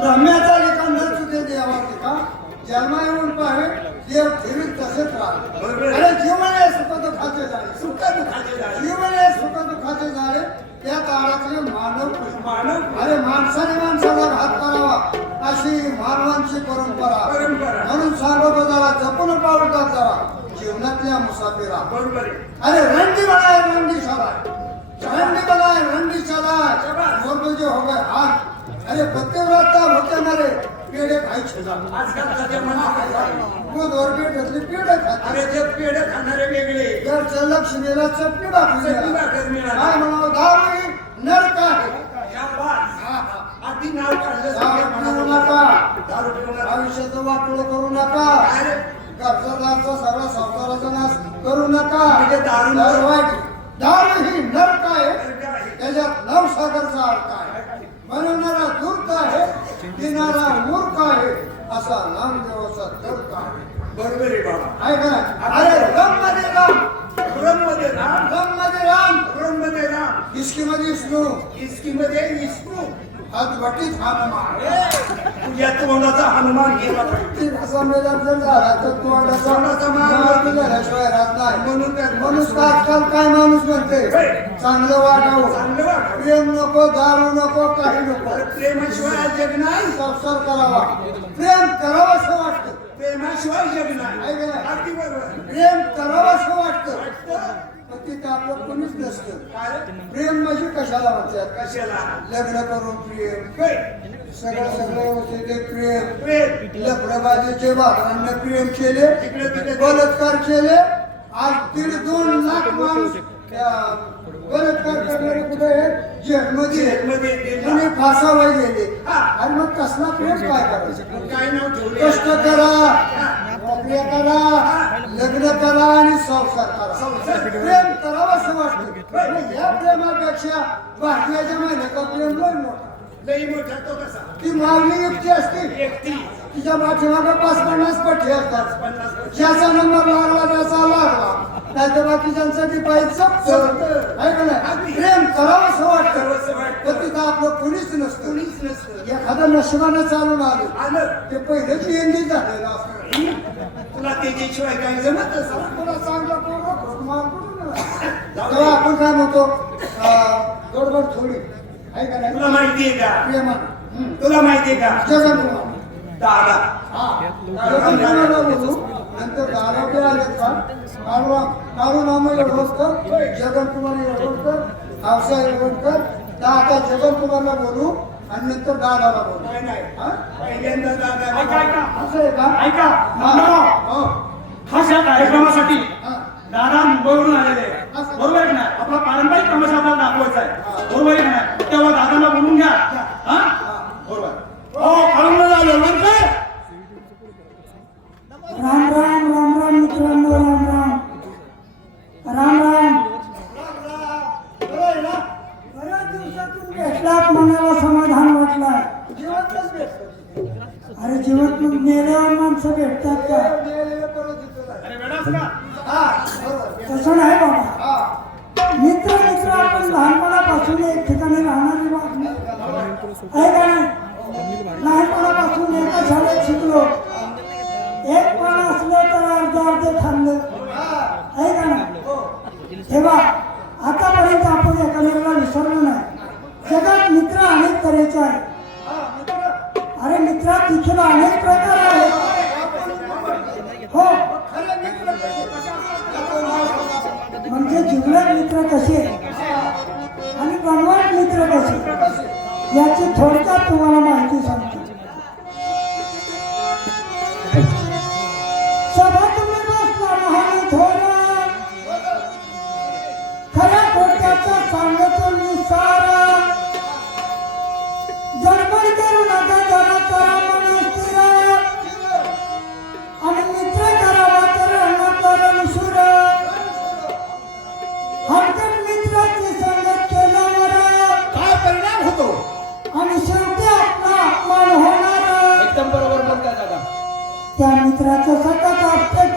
ब्रह्म्याचा लिखाण न चुके देवाचा जन्मा येऊन पाहे देव ठेवीत तसेच राहते बरोबर. अरे जीवने सुख दुःखाचे झाले सुख दुःखाचे झाले. जीवने सुख दुःखाचे झाले त्या काळातले मानव मानव अरे माणसाने माणसाला घात करावा अशी मानवांची परंपरा परंपरा. म्हणून सांगोपदाला जपून पाऊल टाक जरा जीवनातल्या मुसाफिरा बरोबर आहे. अरे रंडी बनाए रंडी चलाए रंडी बनाए रंडी चलाए मोर मुझे हो गए हाथ अरे पत्तेव्रता होते मारे पेड़े खाई छेदा आजकालचा जमाना कसा आहे? वो दोर पे ढकली पेड़े खाते अरे जे पेढे खाणारे वेगळे यार चल लक्ष्मीला चटणी बाकी चटणी भाकर मिळाली. काय म्हणावं दारू नरक आहे शाबास. हा, हा. अगदी नाव काढलं दारू सगळ्या पिऊ मनात. नका दारू पिऊ नका. आयुष्याचं वाटोळ करू नका अरे कर्जदारचा सगळा संसाराचा नाश करू नका म्हणजे दारू- दारू वाईट दारू ही नरक आहे नरक आहे. त्याच्यात नवसागरचा अर्थ आहे बनवणारा धूर्त आहे पिणारा मूर्ख आहे असा नामदेवाचा तर्क आहे बरोबर आहे बाबा. आहे का नाही? अरे रम मध्ये राम ब्रह्ममध्ये राम रम मध्ये राम ब्रह्ममध्ये राम इश्की मध्ये विष्णू इस्कीमध्ये विष्णू अद्भुत हनुमान तुझ्या तोंडाचा हनुमान गेला पाहिजे. ती असा मेला जर झाला तर तोंडाचा तोंडाचा मान मान झाल्याशिवाय राहत नाही. म्हणून काय माणूस का आजकाल काय माणूस म्हणते चांगलं वागावं, चांगलं वागावं. प्रेम नको, दारू नको, काही नको, प्रेमाशिवाय जग नाही. संसार करावा, प्रेम करावं असं वाटतं. प्रेमाशिवाय जग नाही. आहे का नाही? अगदी बरोबर. प्रेम करावं असं वाटतं, वाटतं? पण तिथं आपलं कोणीच नसतं. काय? प्रेम म्हणजे कशाला म्हणतात? कशाला? लग्न करून प्रेम, होय. सगळं होते ते प्रेम, प्रेम. लफडाबाजीचे भाकरांना प्रेम केले, तिकडे तिकडे बलात्कार केले. आज 1.5-2 लाख माणूस त्या बलात्कार करणारे कुठे जेलमध्ये जेलमध्ये गेले. कुणी फासावर गेले. हा. आणि मग कसला प्रेम काय करायचं? काय नाव ठेवले? कष्ट करा, नोकऱ्या करा, लग्न करा आणि संसार करा. संसार. प्रेम करावं असं वाटतं. आणि या प्रेमापेक्षा भारतीयाच्या महिन्याचा प्रेम लय मोठा. लई मोठा तो कसा? ती मागणी युक्ती असते, एकटी तिच्या पाठीमागे 5-50 पट्टी असतात. 50 ज्याचा नंबर लागला त्याचा लागला, नाही तर बाकीच्यांसाठी पाहिजे आहे का नाही? प्रेम करावं असं वाटतं, पण तिथं आपलं कुणीच नसतं. कोणीच नसतं. एखादं नशिबानं चालून आलं आलं. ते पहिलेच एंडी झालेलं असतं. तुला त्याच्याशिवाय काय जमत असं? तुला चांगलं पोरं मान कुठून नाही. तेव्हा आपण काय म्हणतो गडबड थोडी आहे का नाही? तुला माहितीये का? प्रेमानं तुला माहितीये का? जगन दादा. जगनकुमारला बोलू नंतर दाराबे आलेत का काळूराम येळवणकर, जगनकुमार येळवणकर, हावसा येळवणकर, आता जगनकुमारला बोलू आणि नंतर दादाला बोलू. नाही नाही. हा? पहिल्यांदा दादा. असं आहे का? ऐका हा. हो. खास या कार्यक्रमासाठी हा. दादा मुंबईवरून आलेले आहे. बरोबर आहे की नाही? आपला पारंपरिक तमाशा आपल्याला दाखवायचा आहे. बरोबर आहे की नाही? तेव्हा दादाला बोलून घ्या. हा? बरोबर. हो कळून झालं म्हणते. राम राम राम राम मित्रांनो, राम राम राम राम. बरं आहे ना? बऱ्याच दिवसातून भेटलात, मनाला समाधान वाटलं. जीवनच भेटतं. अरे जीवत मेल्यावर माणसं भेटतात का? मेलेलं परत येतं नाही. अरे वेडाच का? हा, बरोबर. तसं नाही बाबा. हा. मित्र मित्र आपण लहानपणापासून एक ठिकाणी राहणारी बातमी आहे का नाही? लहानपणापासून एका शाळेत शिकलो, एक पान असलं तर अर्धे खाल्लं आहे का नाही? तेव्हा आतापर्यंत आपण एकामेकाला विसरलो नाही. जगात मित्र अनेक तऱ्हेचे आहेत. अरे मित्रात देखील अनेक प्रकार आहेत. हो, म्हणजे जिवलग मित्र कसे आणि बनवाट मित्र कसे याची थोडक्यात तुम्हाला माहिती सांगतो. सभा तुम्ही बसला लहान थोर, खऱ्या खोट्याचा सांगतो मी सारा. गडबड करू नका, जरा करा मन स्थिर, आणि मित्र करावा तर रण सुर. हरकत मित्राची संगत केल्यावर काय परिणाम होतो? आणि शेवटी आपला अपमान होणार. एकदम बरोबर बोलताय दादा. त्या मित्राचं सतत आपटे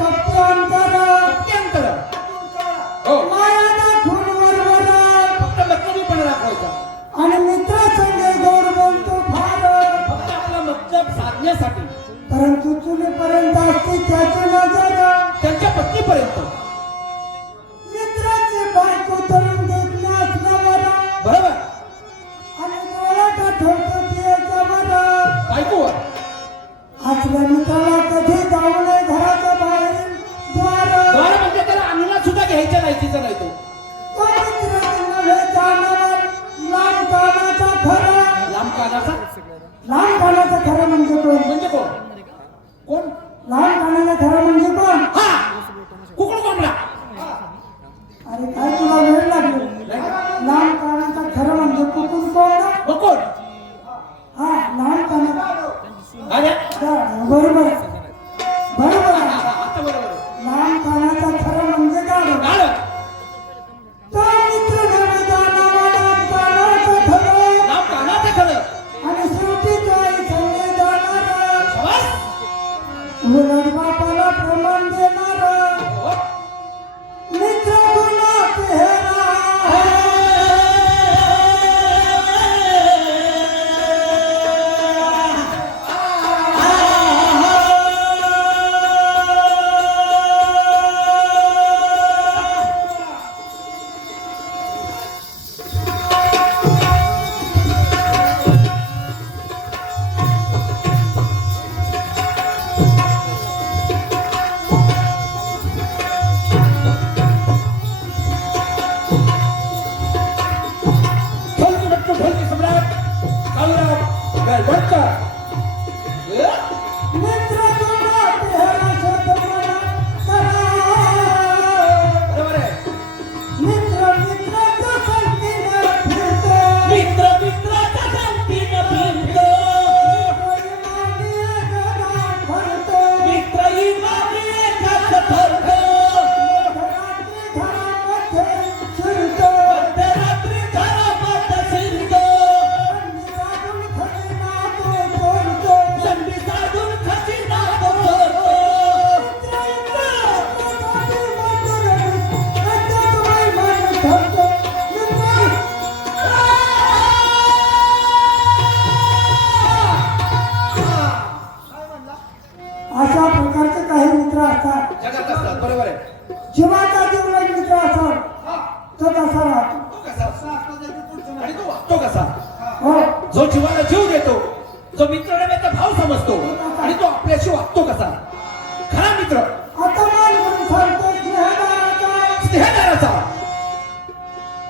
मित्र आता मान सांगतो स्नेहदाराचा स्नेहदाराचा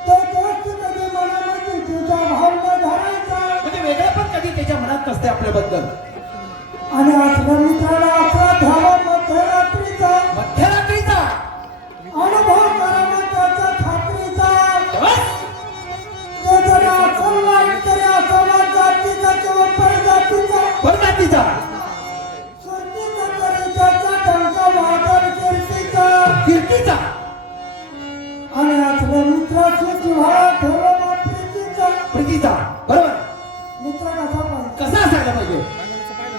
तो दोस्त कधी मनामध्ये तुझा भाव न धरायचा म्हणजे वेगळं पण कधी त्याच्या मनात नसते आपल्याबद्दल. आणि असल्या मित्राला असा घ्यावा मध्यरात्रीचा मध्यरात्रीचा अनुभव करावा त्याचा खात्रीचा बस. तो जरा असल वाईट तरी असावा जातीचा किंवा परजातीचा परजातीचा सुरतीचा तरी त्याचा टंका वादळ कीर्तीचा कीर्तीचा आणि असल्या मित्राची जिव्हाळा ठेवला प्रीतीचा प्रीतीचा बरोबर. मित्र कसा पाहिजे कसा असायला पाहिजे.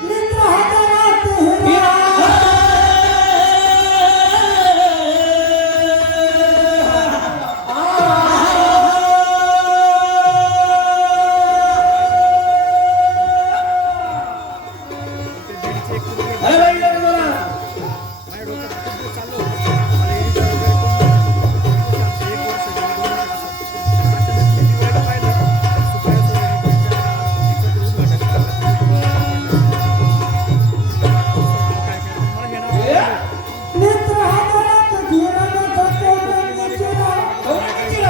मित्र हाताला हिरा अरे बाई, अरे बोला. मित्र हाताला हिरा नसतो प्रेमीचा गौरवाची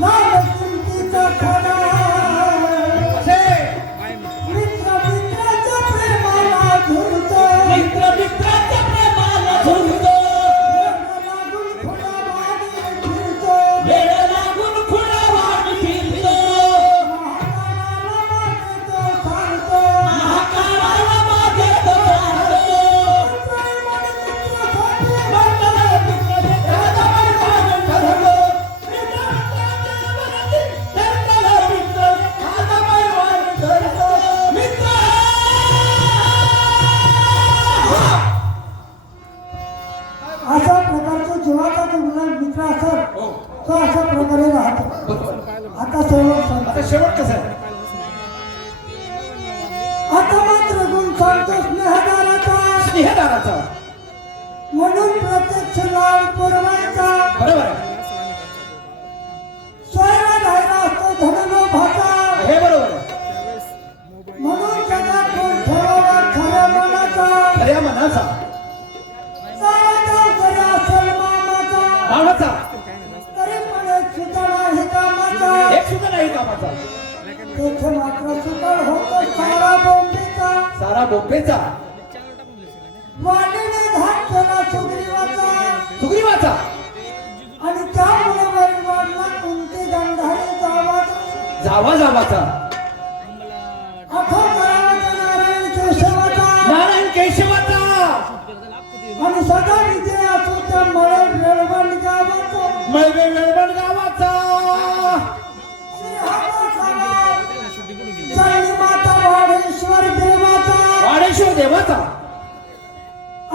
लाल किमतीचा खडा असे मित्र मित्राच्या प्रेमाला झुरतो मित्र मित्राच्या प्रेमाला झुरतो. लागून खोडा वाणी फिरतो वेळ लागून खुणावानी फिरतो. महाकाळाला मागे महाकाळाला मागे तो सांगतो तो आणतो. मंगल मित्र एखादा मैदान ठरलो. मित्र मित्राच्या मनाती ठरलेला मित्र एखादा मैदान ठरतो. मित्र अशा प्रकारचा जीवाचा जो मित्र असेल हो. तो अशा प्रकारे राहतो. बरोबर. आता शेवट सांगतो. आता शेवट कसं आहे. आता मात्र गुण सांगतो स्नेहदाराचा स्नेहदाराचा म्हणून प्रत्यक्ष लाभ पुरवायचा बरोबर आहे. स्वयं राहिला असतो धनलोभाचा हे बरोबर आहे. म्हणून जगात गुण ठेवावा खऱ्या मनाचा खऱ्या मनाचा सारा जरी असेल मामाचा भावाचा तरी पण एक सुद्धा नाही कामाचा एक सुद्धा नाही कामाचा. तेथे मात्र सुकर होतो सारा बोंबीचा सारा बोंबेचा वाणीने घात केला सुग्रीवाचा सुग्रीवाचा आणि त्यामुळे वैरवाडला कुंती गंधारी जावाचा जावाचा अथो करावाचा नारायण केशवाचा नारायण केशवाचा आणि सदा विजय असो त्या मळे वेळवण गावाचा मळवे वेळवण गावाचा चरणी माता वाडेश्वर देवाचा वाडेश्वर देवाचा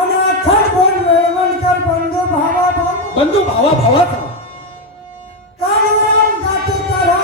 आणि अखंड बोल वेळवणकर बंधू भावा भाऊ बंधू भावा भावाचा काळूराम गाठी तरा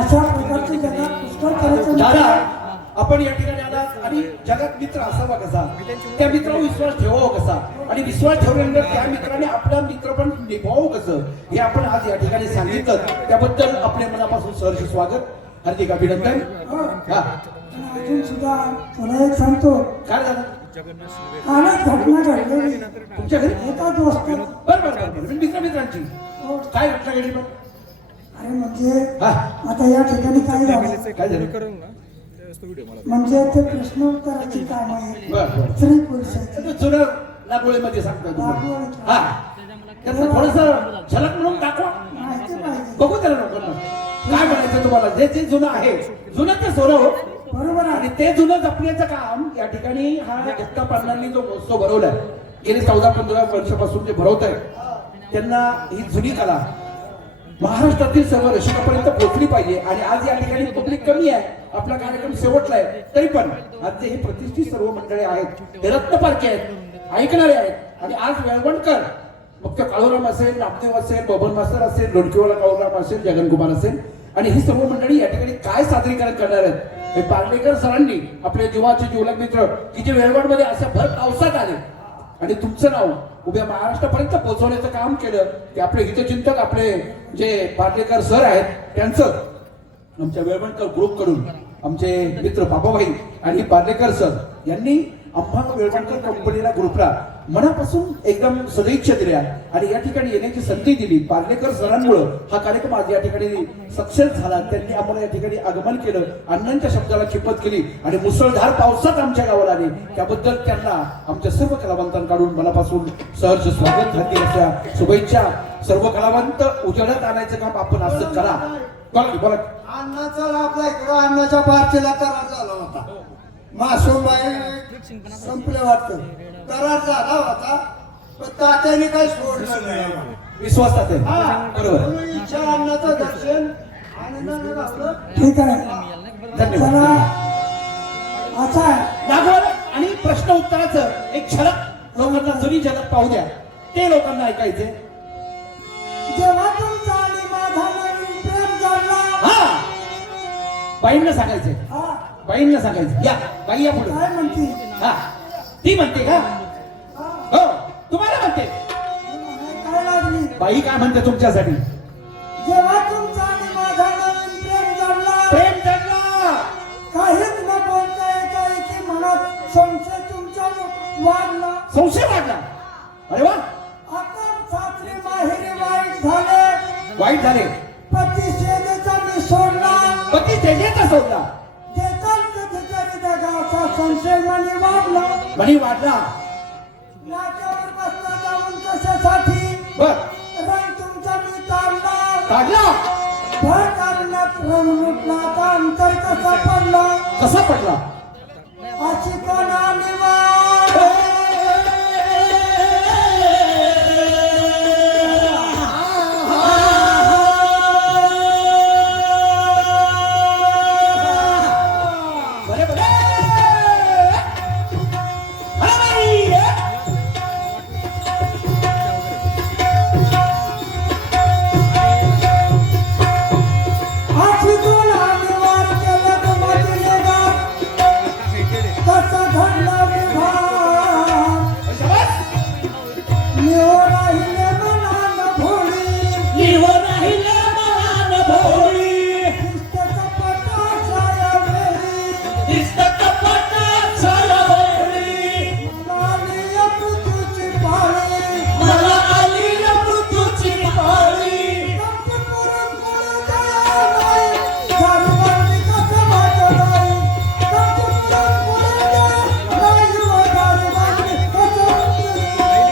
अशा प्रकारचे जगात पुष्कळ करायचं दादा आपण या ठिकाणी आलात आणि जगात मित्र असावा कसा, त्या मित्रावर विश्वास ठेवावा कसा आणि विश्वास ठेवल्यानंतर त्या मित्राने आपला मित्र पण निभावं कसं हे आपण आज या ठिकाणी सांगितलं. त्याबद्दल आपले मनापासून सहर्ष स्वागत, हार्दिक अभिनंदन. हा अजून सुद्धा तुला एक सांगतो, काय झालं अनेक घटना घडलेली तुमच्या घरी? एका दोस्त बरं बरं बरं मित्र मित्रांची हो. काय घटना घडली पण अरे म्हणजे हा आता या ठिकाणी काय झालं काय झालं म्हणजे ते प्रश्नोत्तराची काम आहे बर बर स्त्री पुरुषाची ते जुनं नागोळीमध्ये सांगतो नागोळी. हा त्याचं थोडस झलक म्हणून दाखवा माहिती पाहिजे बघू त्याला लोकांना काय म्हणायचं तुम्हाला जे जे जुनं आहे जुनं ते सोनं हो बरोबर आणि आहे ते जुनं जपण्याचं काम या ठिकाणी हा एकता पाटलांनी जो महोत्सव भरवलाय गेली 14-15 वर्षापासून जे भरवत आहे त्यांना ही जुनी कला महाराष्ट्रातील सर्व रसिकापर्यंत पोहोचली पाहिजे आणि आज या ठिकाणी पब्लिक कमी आहे आपला कार्यक्रम शेवटला आहे तरी पण आज जे हे प्रतिष्ठित सर्व मंडळी आहेत हे रत्नपारखे आहेत ऐकणारे आहेत आणि आज वेळवणकर मग ते काळूराम असेल नामदेव असेल बबन मास्तर असेल लोणकीवाला काळूराम असेल जगनकुमार असेल आणि ही सर्व मंडळी या ठिकाणी काय सादरीकरण करणार आहेत हे पार्लेकर सरांनी आपले जीवाचे जिवलग मित्र की जे वेळवणमध्ये अशा भर पावसात आले आणि तुमचं नाव उभ्या महाराष्ट्रापर्यंत पोहोचवण्याचं काम केलं ते आपले हितचिंतक आपले जे पार्लेकर सर आहेत त्यांचं आमच्या वेळवणकर ग्रुप कडून आमचे मित्र बाबाभाई आणि पार्लेकर सर यांनी आम्हा वेळवणकर कंपनीला ग्रुपला मनापासून एकदम सदिच्छा दिल्या आणि या ठिकाणी येण्याची संधी दिली पार्लेकर सरांमुळे हा कार्यक्रम आज या ठिकाणी सक्सेस झाला त्यांनी आम्हाला या ठिकाणी आगमन केलं अण्णांच्या शब्दाला किंमत केली आणि मुसळधार पावसात आमच्या गावाला आले त्याबद्दल त्यांना आमच्या सर्व कलावंतांकडून मनापासून सहर्ष स्वागत घातली अशा शुभेच्छा सर्व कलावंत उजेडात आणायचं काम आपण असं करा बोला अन्नाचा लाभ इकडं अन्नाच्या पार्टीला करार झाला होता मासूबाई संपले वाटतं करार झाला होता पण तात्याने काही सोडलं नाही विश्वासात आहे बरोबर म्हणून इच्छा अन्नाचं दर्शन आनंदाने घातलं ठीक आहे धन्यवाद चला अच्छा दाखवा आणि प्रश्न उत्तराचं एक झलक लोकांना जुनी झलक पाहू द्या ते लोकांना ऐकायचे जेव्हा तुमचा आणि माझा नवीन प्रेम जोडला हा बाईंना सांगायचे हा बाईंना सांगायचे या बाई या पुढे काय म्हणती हा ती म्हणते का हा, हो तुम्हाला म्हणते काय लागली बाई काय म्हणते तुमच्यासाठी जेव्हा तुमचा आणि माझा नवीन प्रेम जोडला प्रेम जगला काहीच न बोलता येता की मनात संशय तुमच्या वाढला संशय वाढला अरे वा आता सासरी माहेरी वाईट झाले वाईट झाले पती शेजेचा मी सोडला पती तेजेचा सोडला त्याचाच कधीतरी दगा असा संशय मनी वाढला म्हणी वाढला नाक्यावर बसला जाऊन कशासाठी बर रंग तुमचा मी काढला काढला भर काढण्यात रंग लुटला आता अंतर कसा पडला कसा पडला अशी कोणा निवाड बरे बरे अरे बाई अशी कोणा निवाड केलं तुम्हाला कसा घडला विभाग शाबास निहो राहिले मनान भोळी निहो राहिले मान भोळी दिसतं कपटाच्या वेळी दिसत कपटा छळवळी नाली अमृतची पाळी मला आली मृत्यूची पाळी कंपपुरं पुढं दया नाही, दारूबंदी कसं वाटत नाही. कंपपुरं पुढं दया नाही व दारूबंदी कसं वाटत नाही.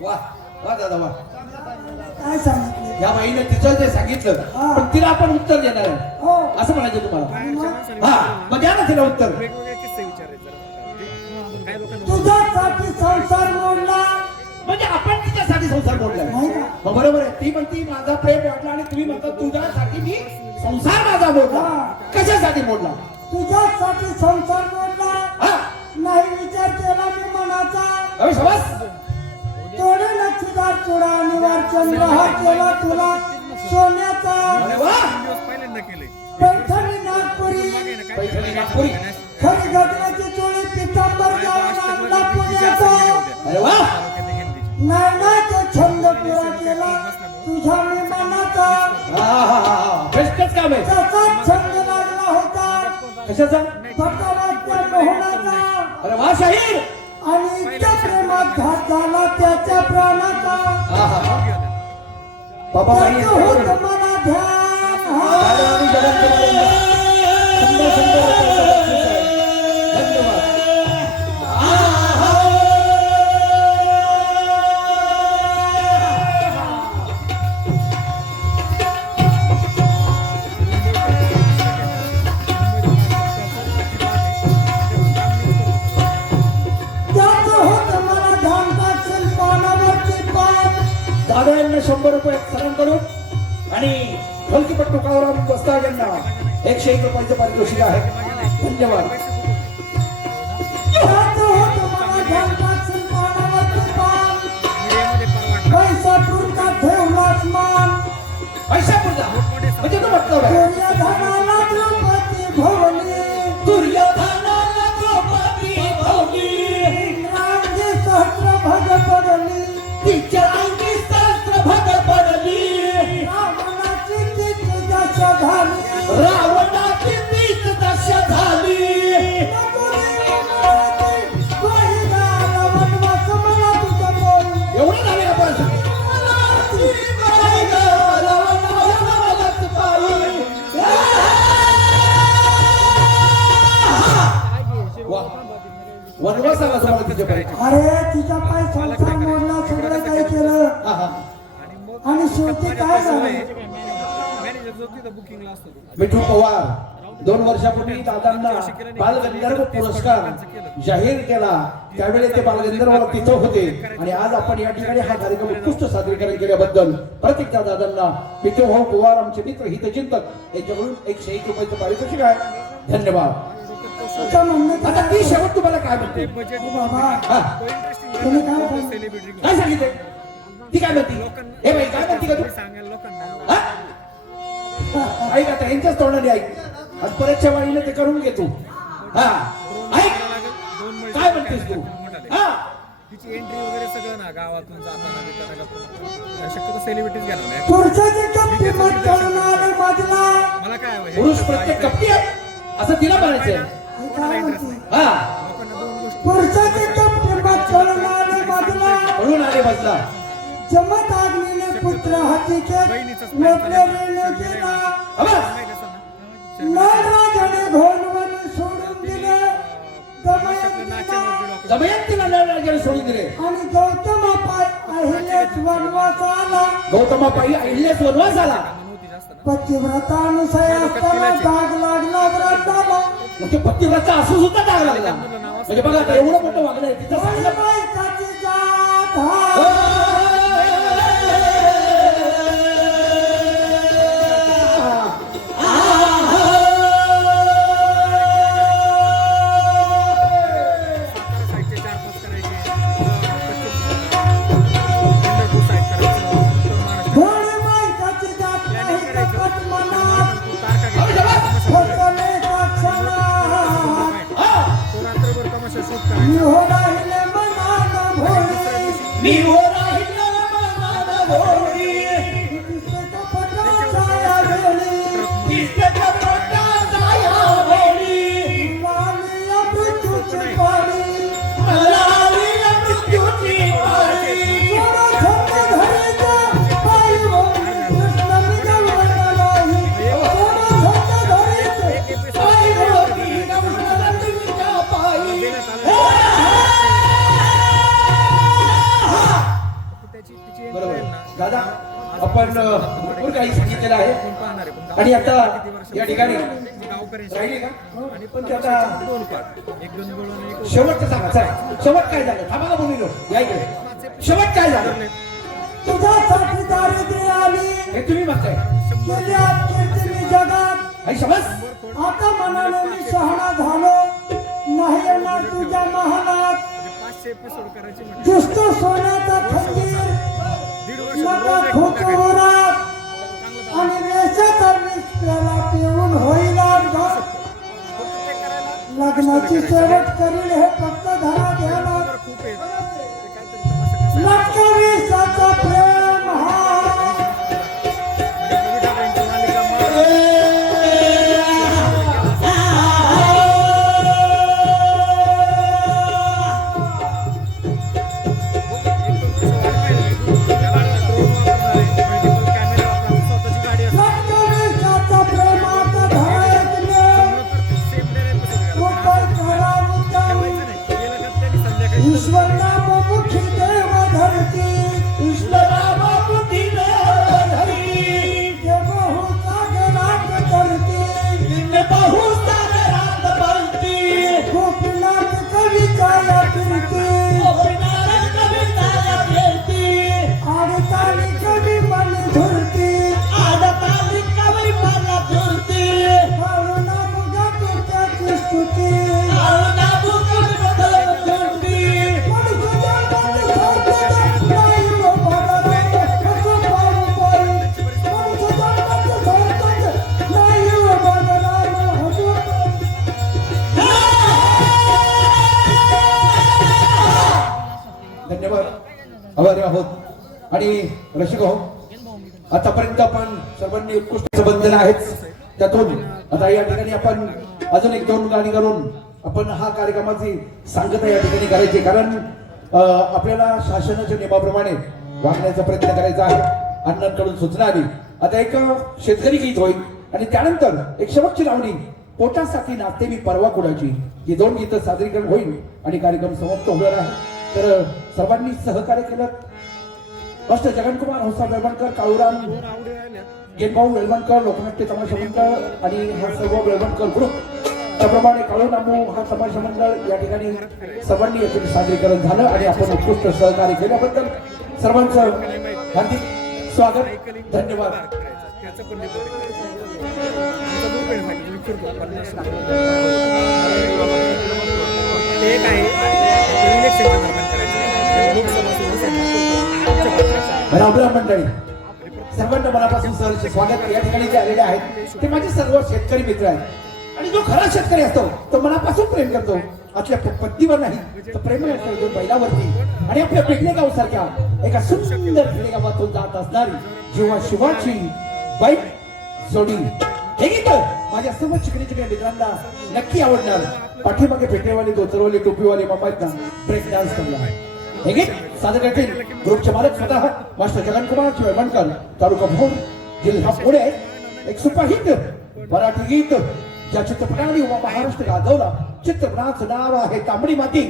वा वा दादा वा काय सांगितले या बाईने तिचं जे सांगितलं हा. पण तिला आपण उत्तर देणार आहे हो असं म्हणायचं तुम्हाला आणि मग हा मग द्या ना तिला उत्तर तुझ्यासाठी संसार मोडला म्हणजे आपण तिच्यासाठी संसार मोडलाय नाही का? मग बरोबर आहे ती म्हणती माझा प्रेम वाटला आणि तुम्ही म्हणता तुझ्यासाठी मी संसार माझा मोडला हा. कशासाठी मोडला तुझ्यासाठी संसार मोडला हा नाही विचार केला मी मनाचा अरे शाबास तोडे लक्षदार चुडा निवार चंद्र हा केला तुला सोन्याचा अरे वा पैठणी नागपुरी पैठणी नागपुरी खरी गगनाची चोळी पितांबर जाऊन आणला पुण्याचा अरे वा नायनाचा छंद पुरा केला तुझ्या मी मनाचा बेस्टच काम आहे तसाच छंद लागला होता कशाचा भटराच्या मोहनाचा अरे वा शाहीर आणि इतक्या प्रेमात घात झाला त्याच्या प्राणाचा आहा. बाबा बाई त्याचं होतं मला ध्यान गाड्या आणि जगत जगत. सुंदर सुंदर रुपयाचं बक्षीस आहे. धन्यवाद. त्याचं होतं मला ध्यान टाकशील पानावरती पान दादांना 100 रुपये सरांकडून आणि ढोलकीपट्टू कावराम वस्ताद यांना 101 रुपयाचं पारितोषिक आहे. धन्यवाद. त्याचं होतं मला ध्यान टाकशील पानावरती पान पैसा टुरका ठेवलाच मान पैसा पुरता म्हणजे तो मतलब आहे. दुर्योधनाला द्रौपदी भवनी दुर्योधनाला द्रौपदी भवली. इंद्रांगी सहस्र भग पडली तिच्या अंगी सहस्र भग पडली. रावणाची तीच दशा झाली रावणाची 30 दशा झाली. नकुली वनवासी बहिराला वनवास मला तुझं बोल एवढं झाले का पण? वनवासाला तुम्हाला तिच्या पाहिजे. अरे तिच्या पाय संसार मोडला सगळं काही केलं आणि शेवटी काय झालं मिठू पवार 2 वर्षापूर्वी दादांना बालगंधर्व पुरस्कार जाहीर केला. त्यावेळी ते बालगंधर्व तिथं होते आणि आज आपण या ठिकाणी हा कार्यक्रम उत्कृष्ट सादरीकरण केल्याबद्दल प्रत्येक दादांना मिठू भाऊ पवार आमचे मित्र हितचिंतक यांच्याकडून 101 रुपयाचं पारितोषिक आहे. धन्यवाद. तुझं म्हणणं आता ती शेवट तुम्हाला काय म्हणते? बाबा हा, तुम्ही काय सांगितलं? काय सांगितले? ती काय म्हणती? हे बाई काय म्हणती का तू? हा? ऐक आता यांच्याच तोंडाने ऐक आणि परतच्या वाणीने ते करून घेतो. हा ऐक काय म्हणतेस तू? हा तिची एंट्री वगैरे सगळं ना गावातून जाताना बिताना शक्यतो सेलिब्रिटीज घेणार नाही. पुरुषाची कपटी मत करून आले माझला मला काय हवं पुरुष प्रत्येक कपटी आहे असं तिला म्हणायचंय. काय म्हणते हा लोकांना 2 गोष्टी पुरुषाची कपटी मत करून आले माझला म्हणून आले बसला. जमत अग्नीने पुत्र हातीचे लोटले रेले गेला आवाज. नळराजाने घोडवणी सोडून दिले दमयंतीला दमयंतीला नळराजाने सोडून दिले. आणि गौतमापाय अहिलेच वनवास आला गौतमापायी अहिल्यास वनवास आला. पतिव्रतानुसार असताना डाग लागला व्रताला मग ते पतिव्रता असू सुद्धा टाक लागला. म्हणजे बघा आता एवढं मोठं वागणं आहे तिथं सांगितलं. बायकाची जात हा साईडचे 4-5 करायचे पंढरपूर साईड करायचं महाराष्ट्र घोडी बायकाची जात नाही कपट मनात फसले साक्षणात तो रात्रभर तमाशा शूट करायचा. मी हो राहिले मनात भोळी मी हो राहिलो मनाला भोळी. दिसते कपटाचा या वेळी दिसते कपटाचा या वेळी. लाली या मृत्यूची पाळी मला आली या मृत्यूची पाळी. सोडा छंद धरीचा पायी होऊन कृष्ण मिळवला नाही सोडा छंद धरीचा पायी होती नवनंदिनीच्या पायी. त्याची तिची entry बरोबर आहे ना, दादा आपण भरपूर काही सांगितलेलं आहे कोण पाहणार आहे पण आणि आता या ठिकाणी गावकऱ्यांशी राहिली का आणि पण ते आता 2 पार्ट, एक गणगोळ आणि एक शेवटचं सांगा चला. शेवट काय झालं? थांबा का बोललो या इकडे. शेवट काय झालं तुझ्यासाठी दारिद्र्य आली हे तुम्ही म्हणताय गेली कीर्ती जगात आई समज. आता मनाने मी शहाणा झालो नाही येणार तुझ्या महालात 500 एपिसोड करायचे म्हणजे दिसतो सोन्याचा खंजीर 1.5 वर्ष नका रोज एक खोटं टाकायचं. उरात आणि वेशाचा मिसळ्याला पिऊन होईल अपघात. फक्त ते करायला लग्नाची शेवट करील हे फक्त घरात घ्यायला तर खूप आहे ते काहीतरी तमाशा कसा लटकवीसाचा प्रेम हा म्हणजे कविता बाईंची मालिका आभारी आहोत आणि रसिक हो आतापर्यंत आपण सर्वांनी उत्कृष्ट बंधन आहेच त्यातून आता या ठिकाणी आपण अजून एक दोन गाणी करून आपण हा कार्यक्रमाची सांगता या ठिकाणी करायची कारण आपल्याला शासनाच्या नियमाप्रमाणे वागण्याचा प्रयत्न करायचा आहे अण्णांकडून सूचना आली आता एक शेतकरी गीत होईल आणि त्यानंतर एक शेवटची लावणी पोटासाठी नाते मी परवा कुणाची ही दोन गीतं सादरीकरण होईल आणि कार्यक्रम समाप्त होणार आहे तर सर्वांनी सहकार्य केलं फर्स्ट जगनकुमार हौसा वेळवणकर काळूराम गेनभाऊ वेळवणकर लोकनाट्य तमाशा मंडळ आणि हा सर्व वेळवणकर ग्रुप त्याप्रमाणे काळूनामू हा तमाशा मंडळ या ठिकाणी सर्वांनी याचे सादरीकरण झालं आणि आपण उत्कृष्ट सहकार्य केल्याबद्दल सर्वांचं हार्दिक स्वागत धन्यवाद त्याचं पण आमचा दूर पेन पाहिजे तुम्ही फिरतो 50 ते एक आहे इलेक्शनच्या दरम्यान करायचं लोकसभा रामराम मंडळी सर्वांना मनापासून सहर्ष स्वागत या ठिकाणी जे आलेले आहेत ते माझे सर्व शेतकरी मित्र आहेत आणि जो खरा शेतकरी असतो तो मनापासून प्रेम करतो आपल्या पत्नीवर नाही तर प्रेम असतो बैलावरती आणि आपल्या पेडणेगाव सारख्या एका सुंदर खेडेगावातून जात असणारी जीवा शिवाची बाईक जोडी हे गीत माझ्या सर्व चिकणी मित्रांना नक्की आवडणार पाठीमागे पेटणेवाली धोतरवाली टोपीवाली मामाईत ब्रेक डान्स करला हे गीत सादर करतील ग्रुपचे मालक स्वतः मास्टर जगनकुमार वेळवणकर तालुका भोर जिल्हा पुणे एक सुपरहिट मराठी गीत ज्या चित्रपटाने उभा महाराष्ट्र गाजवला चित्रपटाचं नाव आहे तांबडी माती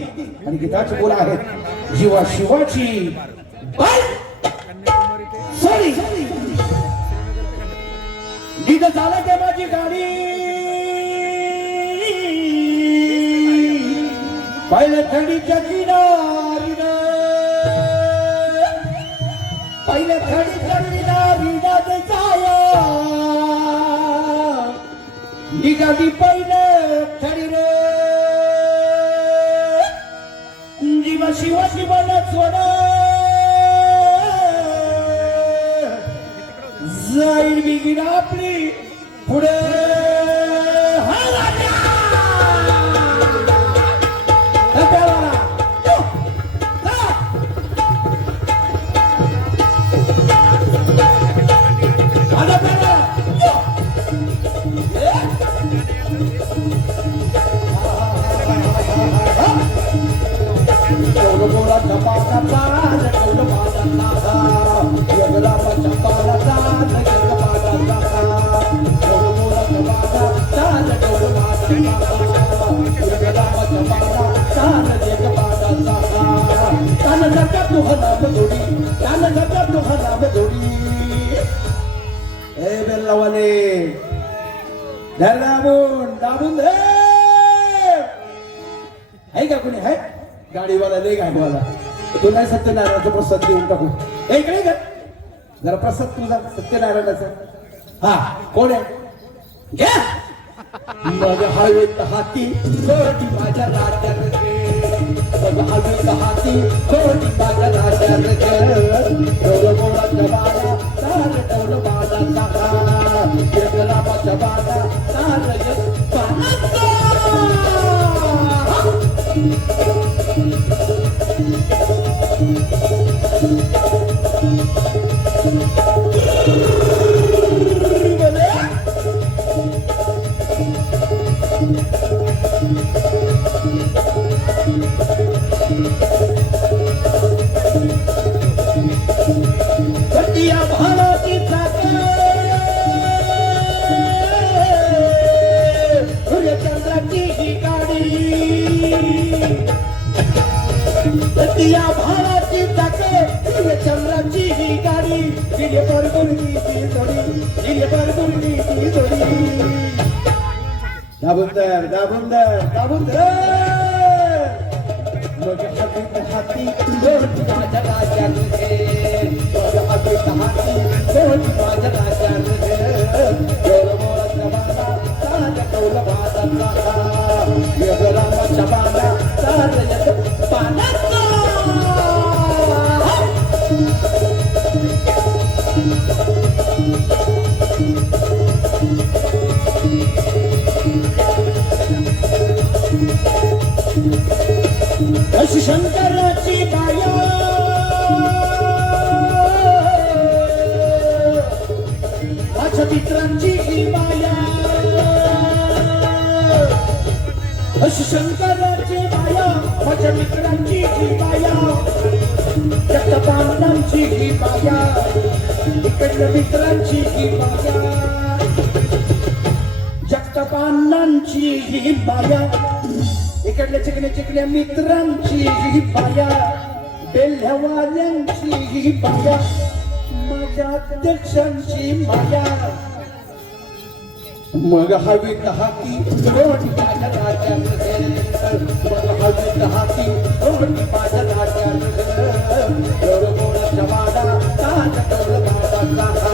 आणि गीताचे बोल आहेत जीवा शिवाची सॉरी गीत झालं ते माझी गाडी पहिले थंडीच्या किनारी पहिले थंडीच्या किनारी जाया निघाली पहिले थडी रे जीवा शिवाची बनत सोड जाईल बिगीन आपली पुढे दाबून दे आहे का कोणी आहे गाडीवाला ले गाडीवाला तू नाही सत्यनारायणाचा प्रसाद देऊन टाकू इकडे का जरा प्रसाद तुझा सत्यनारायणाचा हा कोण आहे घ्या मग हवेत हाती कोटी माझ्या राज्यात मग हवेत हाती कोटी माझ्या राज्यात डोल मोळा जवाना सार डोल माझा साखा जगरामाच्या बाला सार या भावाची चाके चंद्राची ही गाडी गिरपर गुरली ती जोडी गिरपर गुरली ती जोडी दाबुंदर दाबुंदर दाबुंदर मग हाती दोन माझ्या राजात रे मग हाती दोन माझ्या राजात रे डोल मोळा जमाना साज कौल माझा साखा यगरामाच्या बाला साज जग पाना शंकराची बाया शंकराची माया माझ्या मित्रांची ही माया जगदंबांची ही माया इकडल्या मित्रांची ही माया जगदंबांची ही माया इकडल्या चिकल्या मित्रांची ही माया बेल्ह्यावाल्यांची ही माया माझ्या अध्यक्षांची माया मग हवीत हाती रोड माझ्या राजांचं मग हवीत हाती रोड माझ्या राजांचं मोराच्या वाडा ताज कर बाबाचा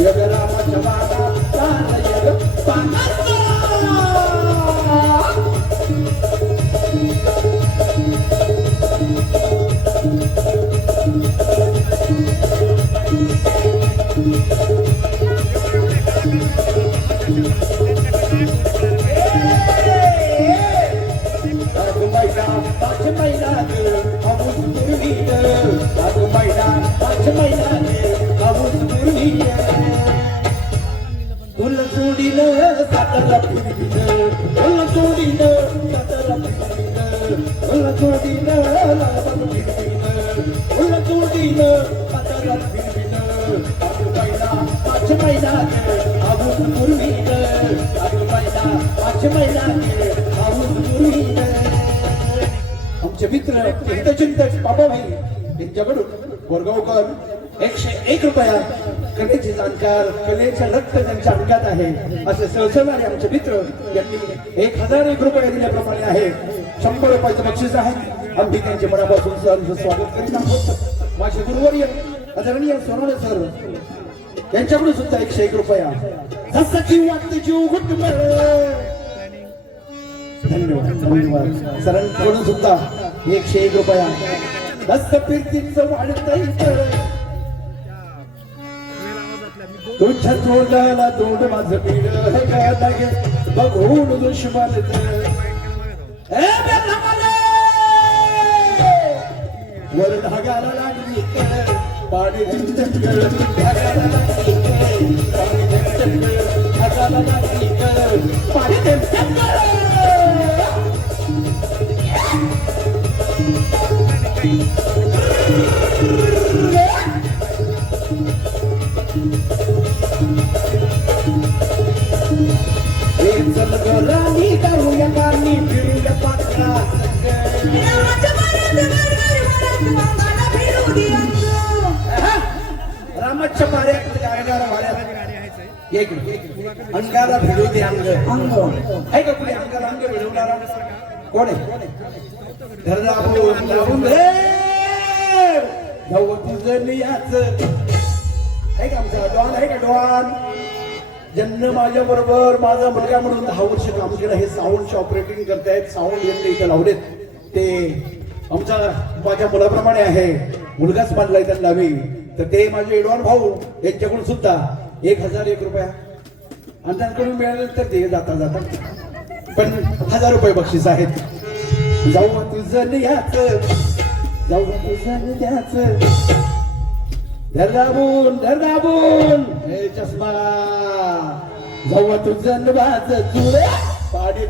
यग रामाच्या वाडा ताज यग बाबाचा आमचे मित्र हितचिंतक बाबाभाई यांच्याकडून वरगावकर 101 रुपया कलेचे जाणकार कलेचे रक्त त्यांच्या अंगात आहे असे सहसरणारे आमचे मित्र यांनी 1001 रुपये दिल्याप्रमाणे आहे 100 रुपयाचं बक्षीस आहे आम्ही त्यांचे मनापासून सहर्ष स्वागत करीत आहोत माझे गुरुवर्य आदरणीय सोनवणे सर यांच्याकडून सुद्धा 101 रुपया जसं की वाटते जीव घुटमळ धन्यवाद सरांकडून सुद्धा 101 रुपया दस्त फिरतीचं वाढत तुझ्या तोंडाला तोंड माझं पीड हे काय लागे बघून दुश्मन वर ढगाला लागली पाणी ढगाला लागली ढगाला लागली पाणी चल गोरानी करूया गाणी फिरूया पात्रा रामाच्या पाऱ्यात गायगारा भाऱ्यात एक अंगाला भिडू दे अंग आहे का कुठे अंगाला अंग भिडवणारा कोण आहे घर दाबून रे भाऊ तुझं लियाच आहे का आमचा डॉन आहे का डॉन ज्यांनी माझ्या बरोबर माझा मुलगा म्हणून 10 वर्ष काम केलं हे साऊंडचे ऑपरेटिंग करतायत साऊंड यांनी इथं लावलेत ते आमच्या माझ्या मुलाप्रमाणे आहे मुलगाच मानलाय त्यांना मी तर ते माझे एडवान भाऊ यांच्याकडून सुद्धा 1001 रुपया आणि त्यांकडून मिळाले तर ते जाता जाता पण 1000 रुपये बक्षीस आहेत जाऊ तुझं लिहाच जाऊ तुझं द्याच धर दाबून हे चष्मा जाऊ तुझं वाज चुरे पाडी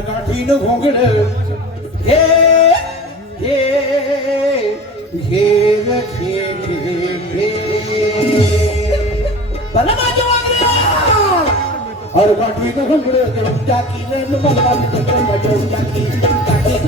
काठीन भोंगड हे हे हे भला माझ्या और काठीन भोंगड टाकी मला टाकी काठीन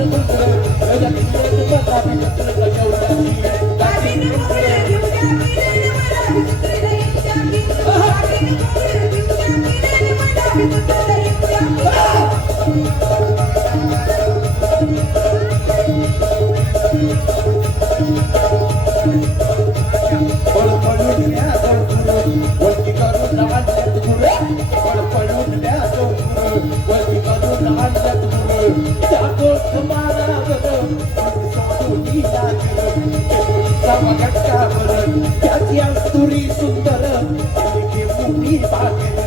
फटका भरत त्याची अस्तुरी सुंदर आणखी मोठी बागेत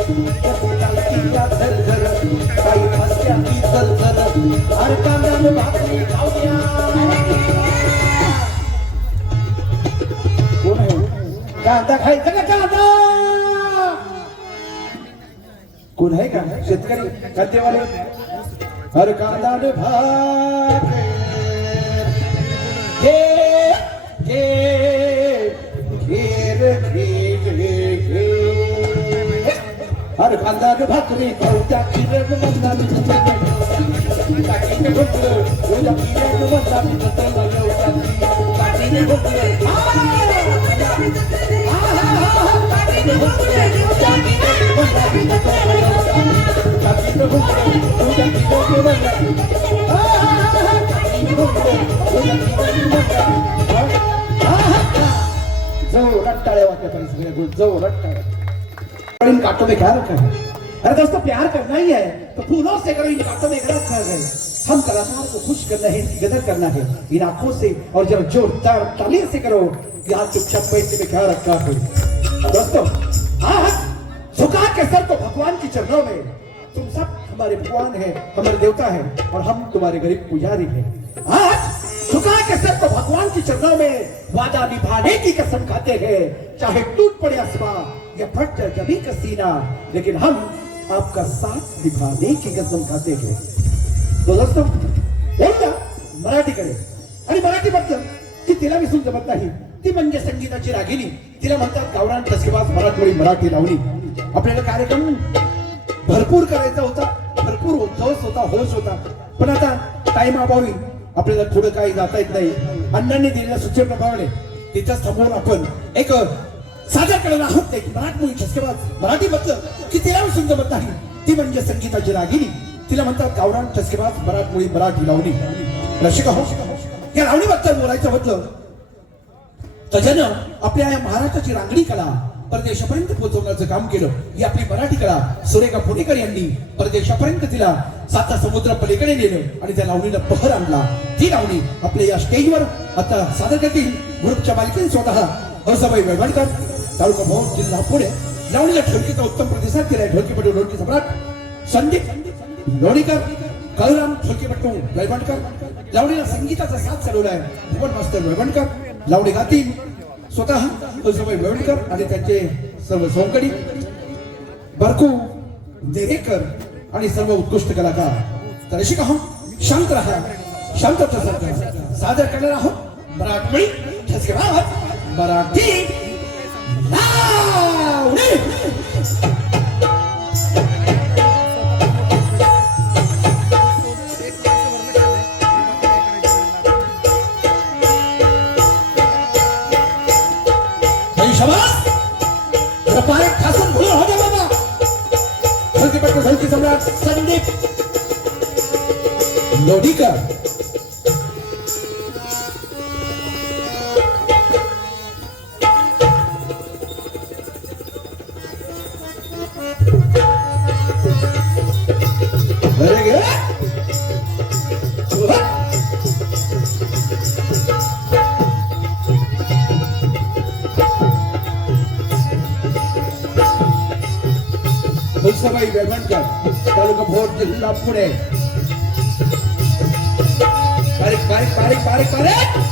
कशी चालती या झरझर काही हसत्या ती झरझर अरे कांद्यानं भाकरी खाऊया कोण आहे कांदा खायचा का कांदा कोण आहे का शेतकरी कांदेवाले हर कांदा ने भाग घे घे घेर घे घे हर कांदा ने भाकरी खाऊ त्या किरण मंदानी टाकीने भुकलं उद्या किरण मंदानी टाकीने कांटों में क्या रखा है? अरे दोस्तों प्यार करना ही है तो फूलों से करो, इन कांटों में क्या रखा है? हम कलाकार को खुश करना है, इनकी कदर करना है इन आंखों से, और जब जोरदार ताली से करो यहाँ चुपचाप पैसे में क्या रखा है दोस्तों? झुका के सर को भगवान के चरणों में, तुम सब हमारे भगवान हैं, हमारे देवता हैं और हम तुम्हारे गरीब पुजारी हैं। झुका के सर को भगवान के चरणों में वादा निभाने की कसम खाते हैं, चाहे टूट पड़े आसमां या फट जाए जमीन का सीना, लेकिन हम आपका साथ निभाने की कसम खाते हैं। तो दोस्तों बोलूया मराठीकडे, आणि मराठी म्हटलं की तिला विसरून जमत नाही, ती म्हणजे संगीताची रागिनी, तिला म्हणतात गावरान ठसकेबाज मराठवाडी मराठी लावणी। आपल्याला कार्यक्रम भरपूर करायचा होता, भरपूर जोश होता, होश होता, पण आता टाइम अभावी आपल्याला थोडं काही जाता येत नाही। अण्णांनी दिलेल्या सूचनेप्रमाणे तिच्या समोर आपण एक सादर करणार आहोत एक मराठमोळी ठसकेबाज मराठी म्हटलं की तिला विसरून जमत नाही, ती म्हणजे संगीताची रागिनी, तिला म्हणतात गावरान ठसकेबाज मराठमोळी मराठी लावणी। रसिका हो, या लावणीबद्दल बोलायचं म्हटलं त्याच्यानं आपल्या या महाराष्ट्राची रांगडी कला परदेशापर्यंत पोहोचवण्याचं काम केलं। ही आपली मराठी कला सुरेखा पुणेकर यांनी परदेशापर्यंत तिला 7 समुद्र पलीकडे नेलं आणि त्या लावणीला बहर आणला। ती लावणी आपल्या या स्टेजवर आता सादर करतील ग्रुपच्या मालकीण स्वतः हंसाबाई वेळवणकर, तालुका भोर, जिल्हा पुणे। लावणीला ढोलकीचा उत्तम प्रतिसाद दिलाय ढोलकीपटू ढोलकी सम्राट संदीप लोणीकर, कळराम ढोलकीपटू वेळवणकर। लावणीला संगीताचा साथ चालवलाय भुवन मास्तर वेळवणकर। लावणी गातील स्वतः हंसाबाई वेळवणकर आणि त्यांचे सर्व सोंकडी बरकू देरेकर आणि सर्व उत्कृष्ट कलाकार। तर अशी का शांत राहा, शांतता सादर करणार आहोत मराठी ठसकेबाज मराठी लावणी। पारे खासून भूल हो जा बाबा, ढोलकीपटू ढोलकी सम्राट संदीप लोणीकर। अरे गे हंसाबाई वेळवणकर, तालुका भोर, जिल्हा पुणे। बारीक बारीक बारीक बारीक बारीक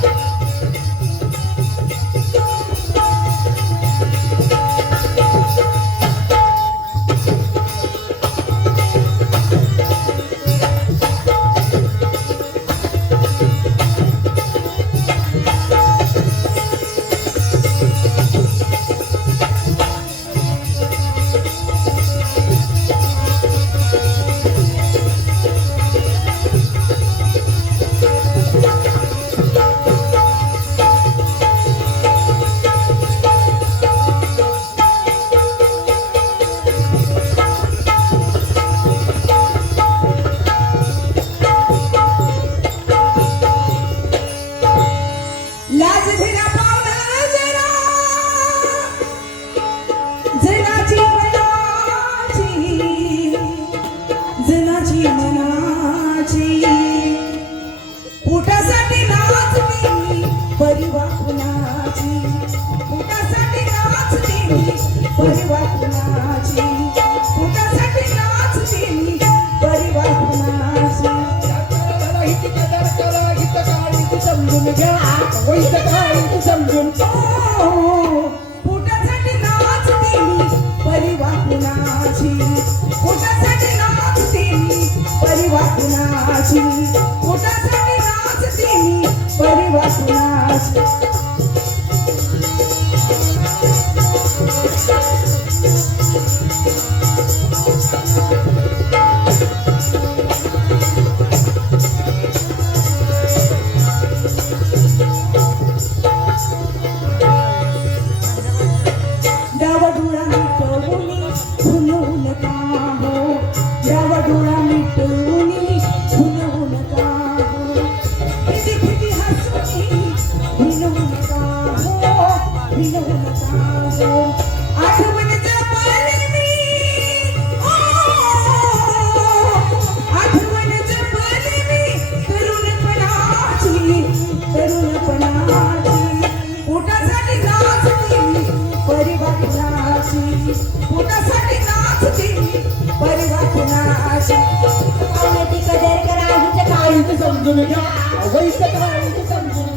पोटासाठी नाचते मी परिवार कुणाची पोटासाठी नाचते मी परिवार कुणाची समजून घ्या वैत काळी समजून पोटासाठी नाचते मी परिवार कुणाची पोटासाठी नाचते मी परिवार कुणाची पोटासाठी नाचते मी परिवार कुणाची डावडुळा मिटवूनी फुलवू नका हो डावडुळा मिटवूनी फुलवू नका हो किती किती हसूनी भिनवू नका हो भिनवू नका हो आठवण जपली मी आठवण जपली मी तरुणपणाची पोटासाठी नाचते मी परिवार कुणाची पोटासाठी नाचते मी परिवार कुणाची पाहुण्याची कदर करा हिचं काळीच समजून घ्या वैत काळी समजून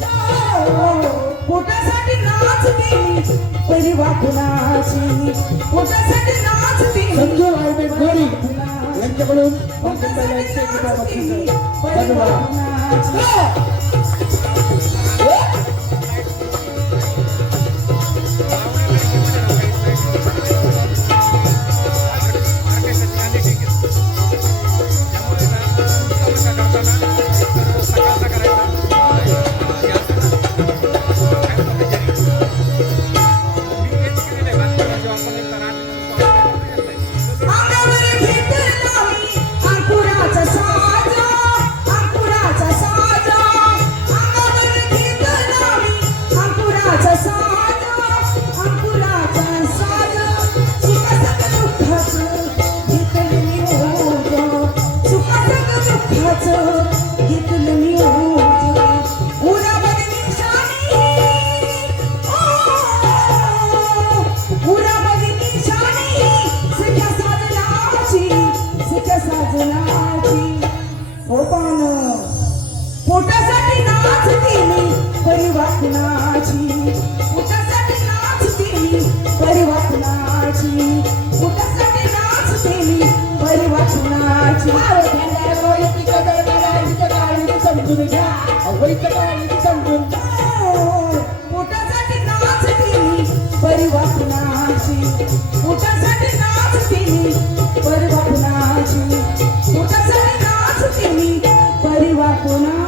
पोटासाठी नाचते मी परिवार कुणाची पोटासाठी नाचते मी संजू आयबे गोरी यांच्याकडून धन्यवाद. अंगावर घेतला मी अंकुराचा साज अंकुराचा साज अंगावर घेतला मी अंकुराचा साज अंकुराचा साज सुखासक दुःखाचं घेतलं मी ओझं सुखासक दुःखाचं घेतलं मी ओझं उरावर निशाणी उरावर निशाणी सख्या साजनाची हो पान पोटासाठी नाचते मी परिवार कुणाची पोटासाठी नाचते मी परिवार कुणाची पोटासाठी नाचते मी परिवार कुणाची समजून घ्या वैत काळी समजून पोटासाठी नाचते मी परिवार कुणाची पोटासाठी नाचते मी परिवार कुणाची पोटासाठी नाचते मी परिवार कुणाची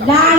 आता लाड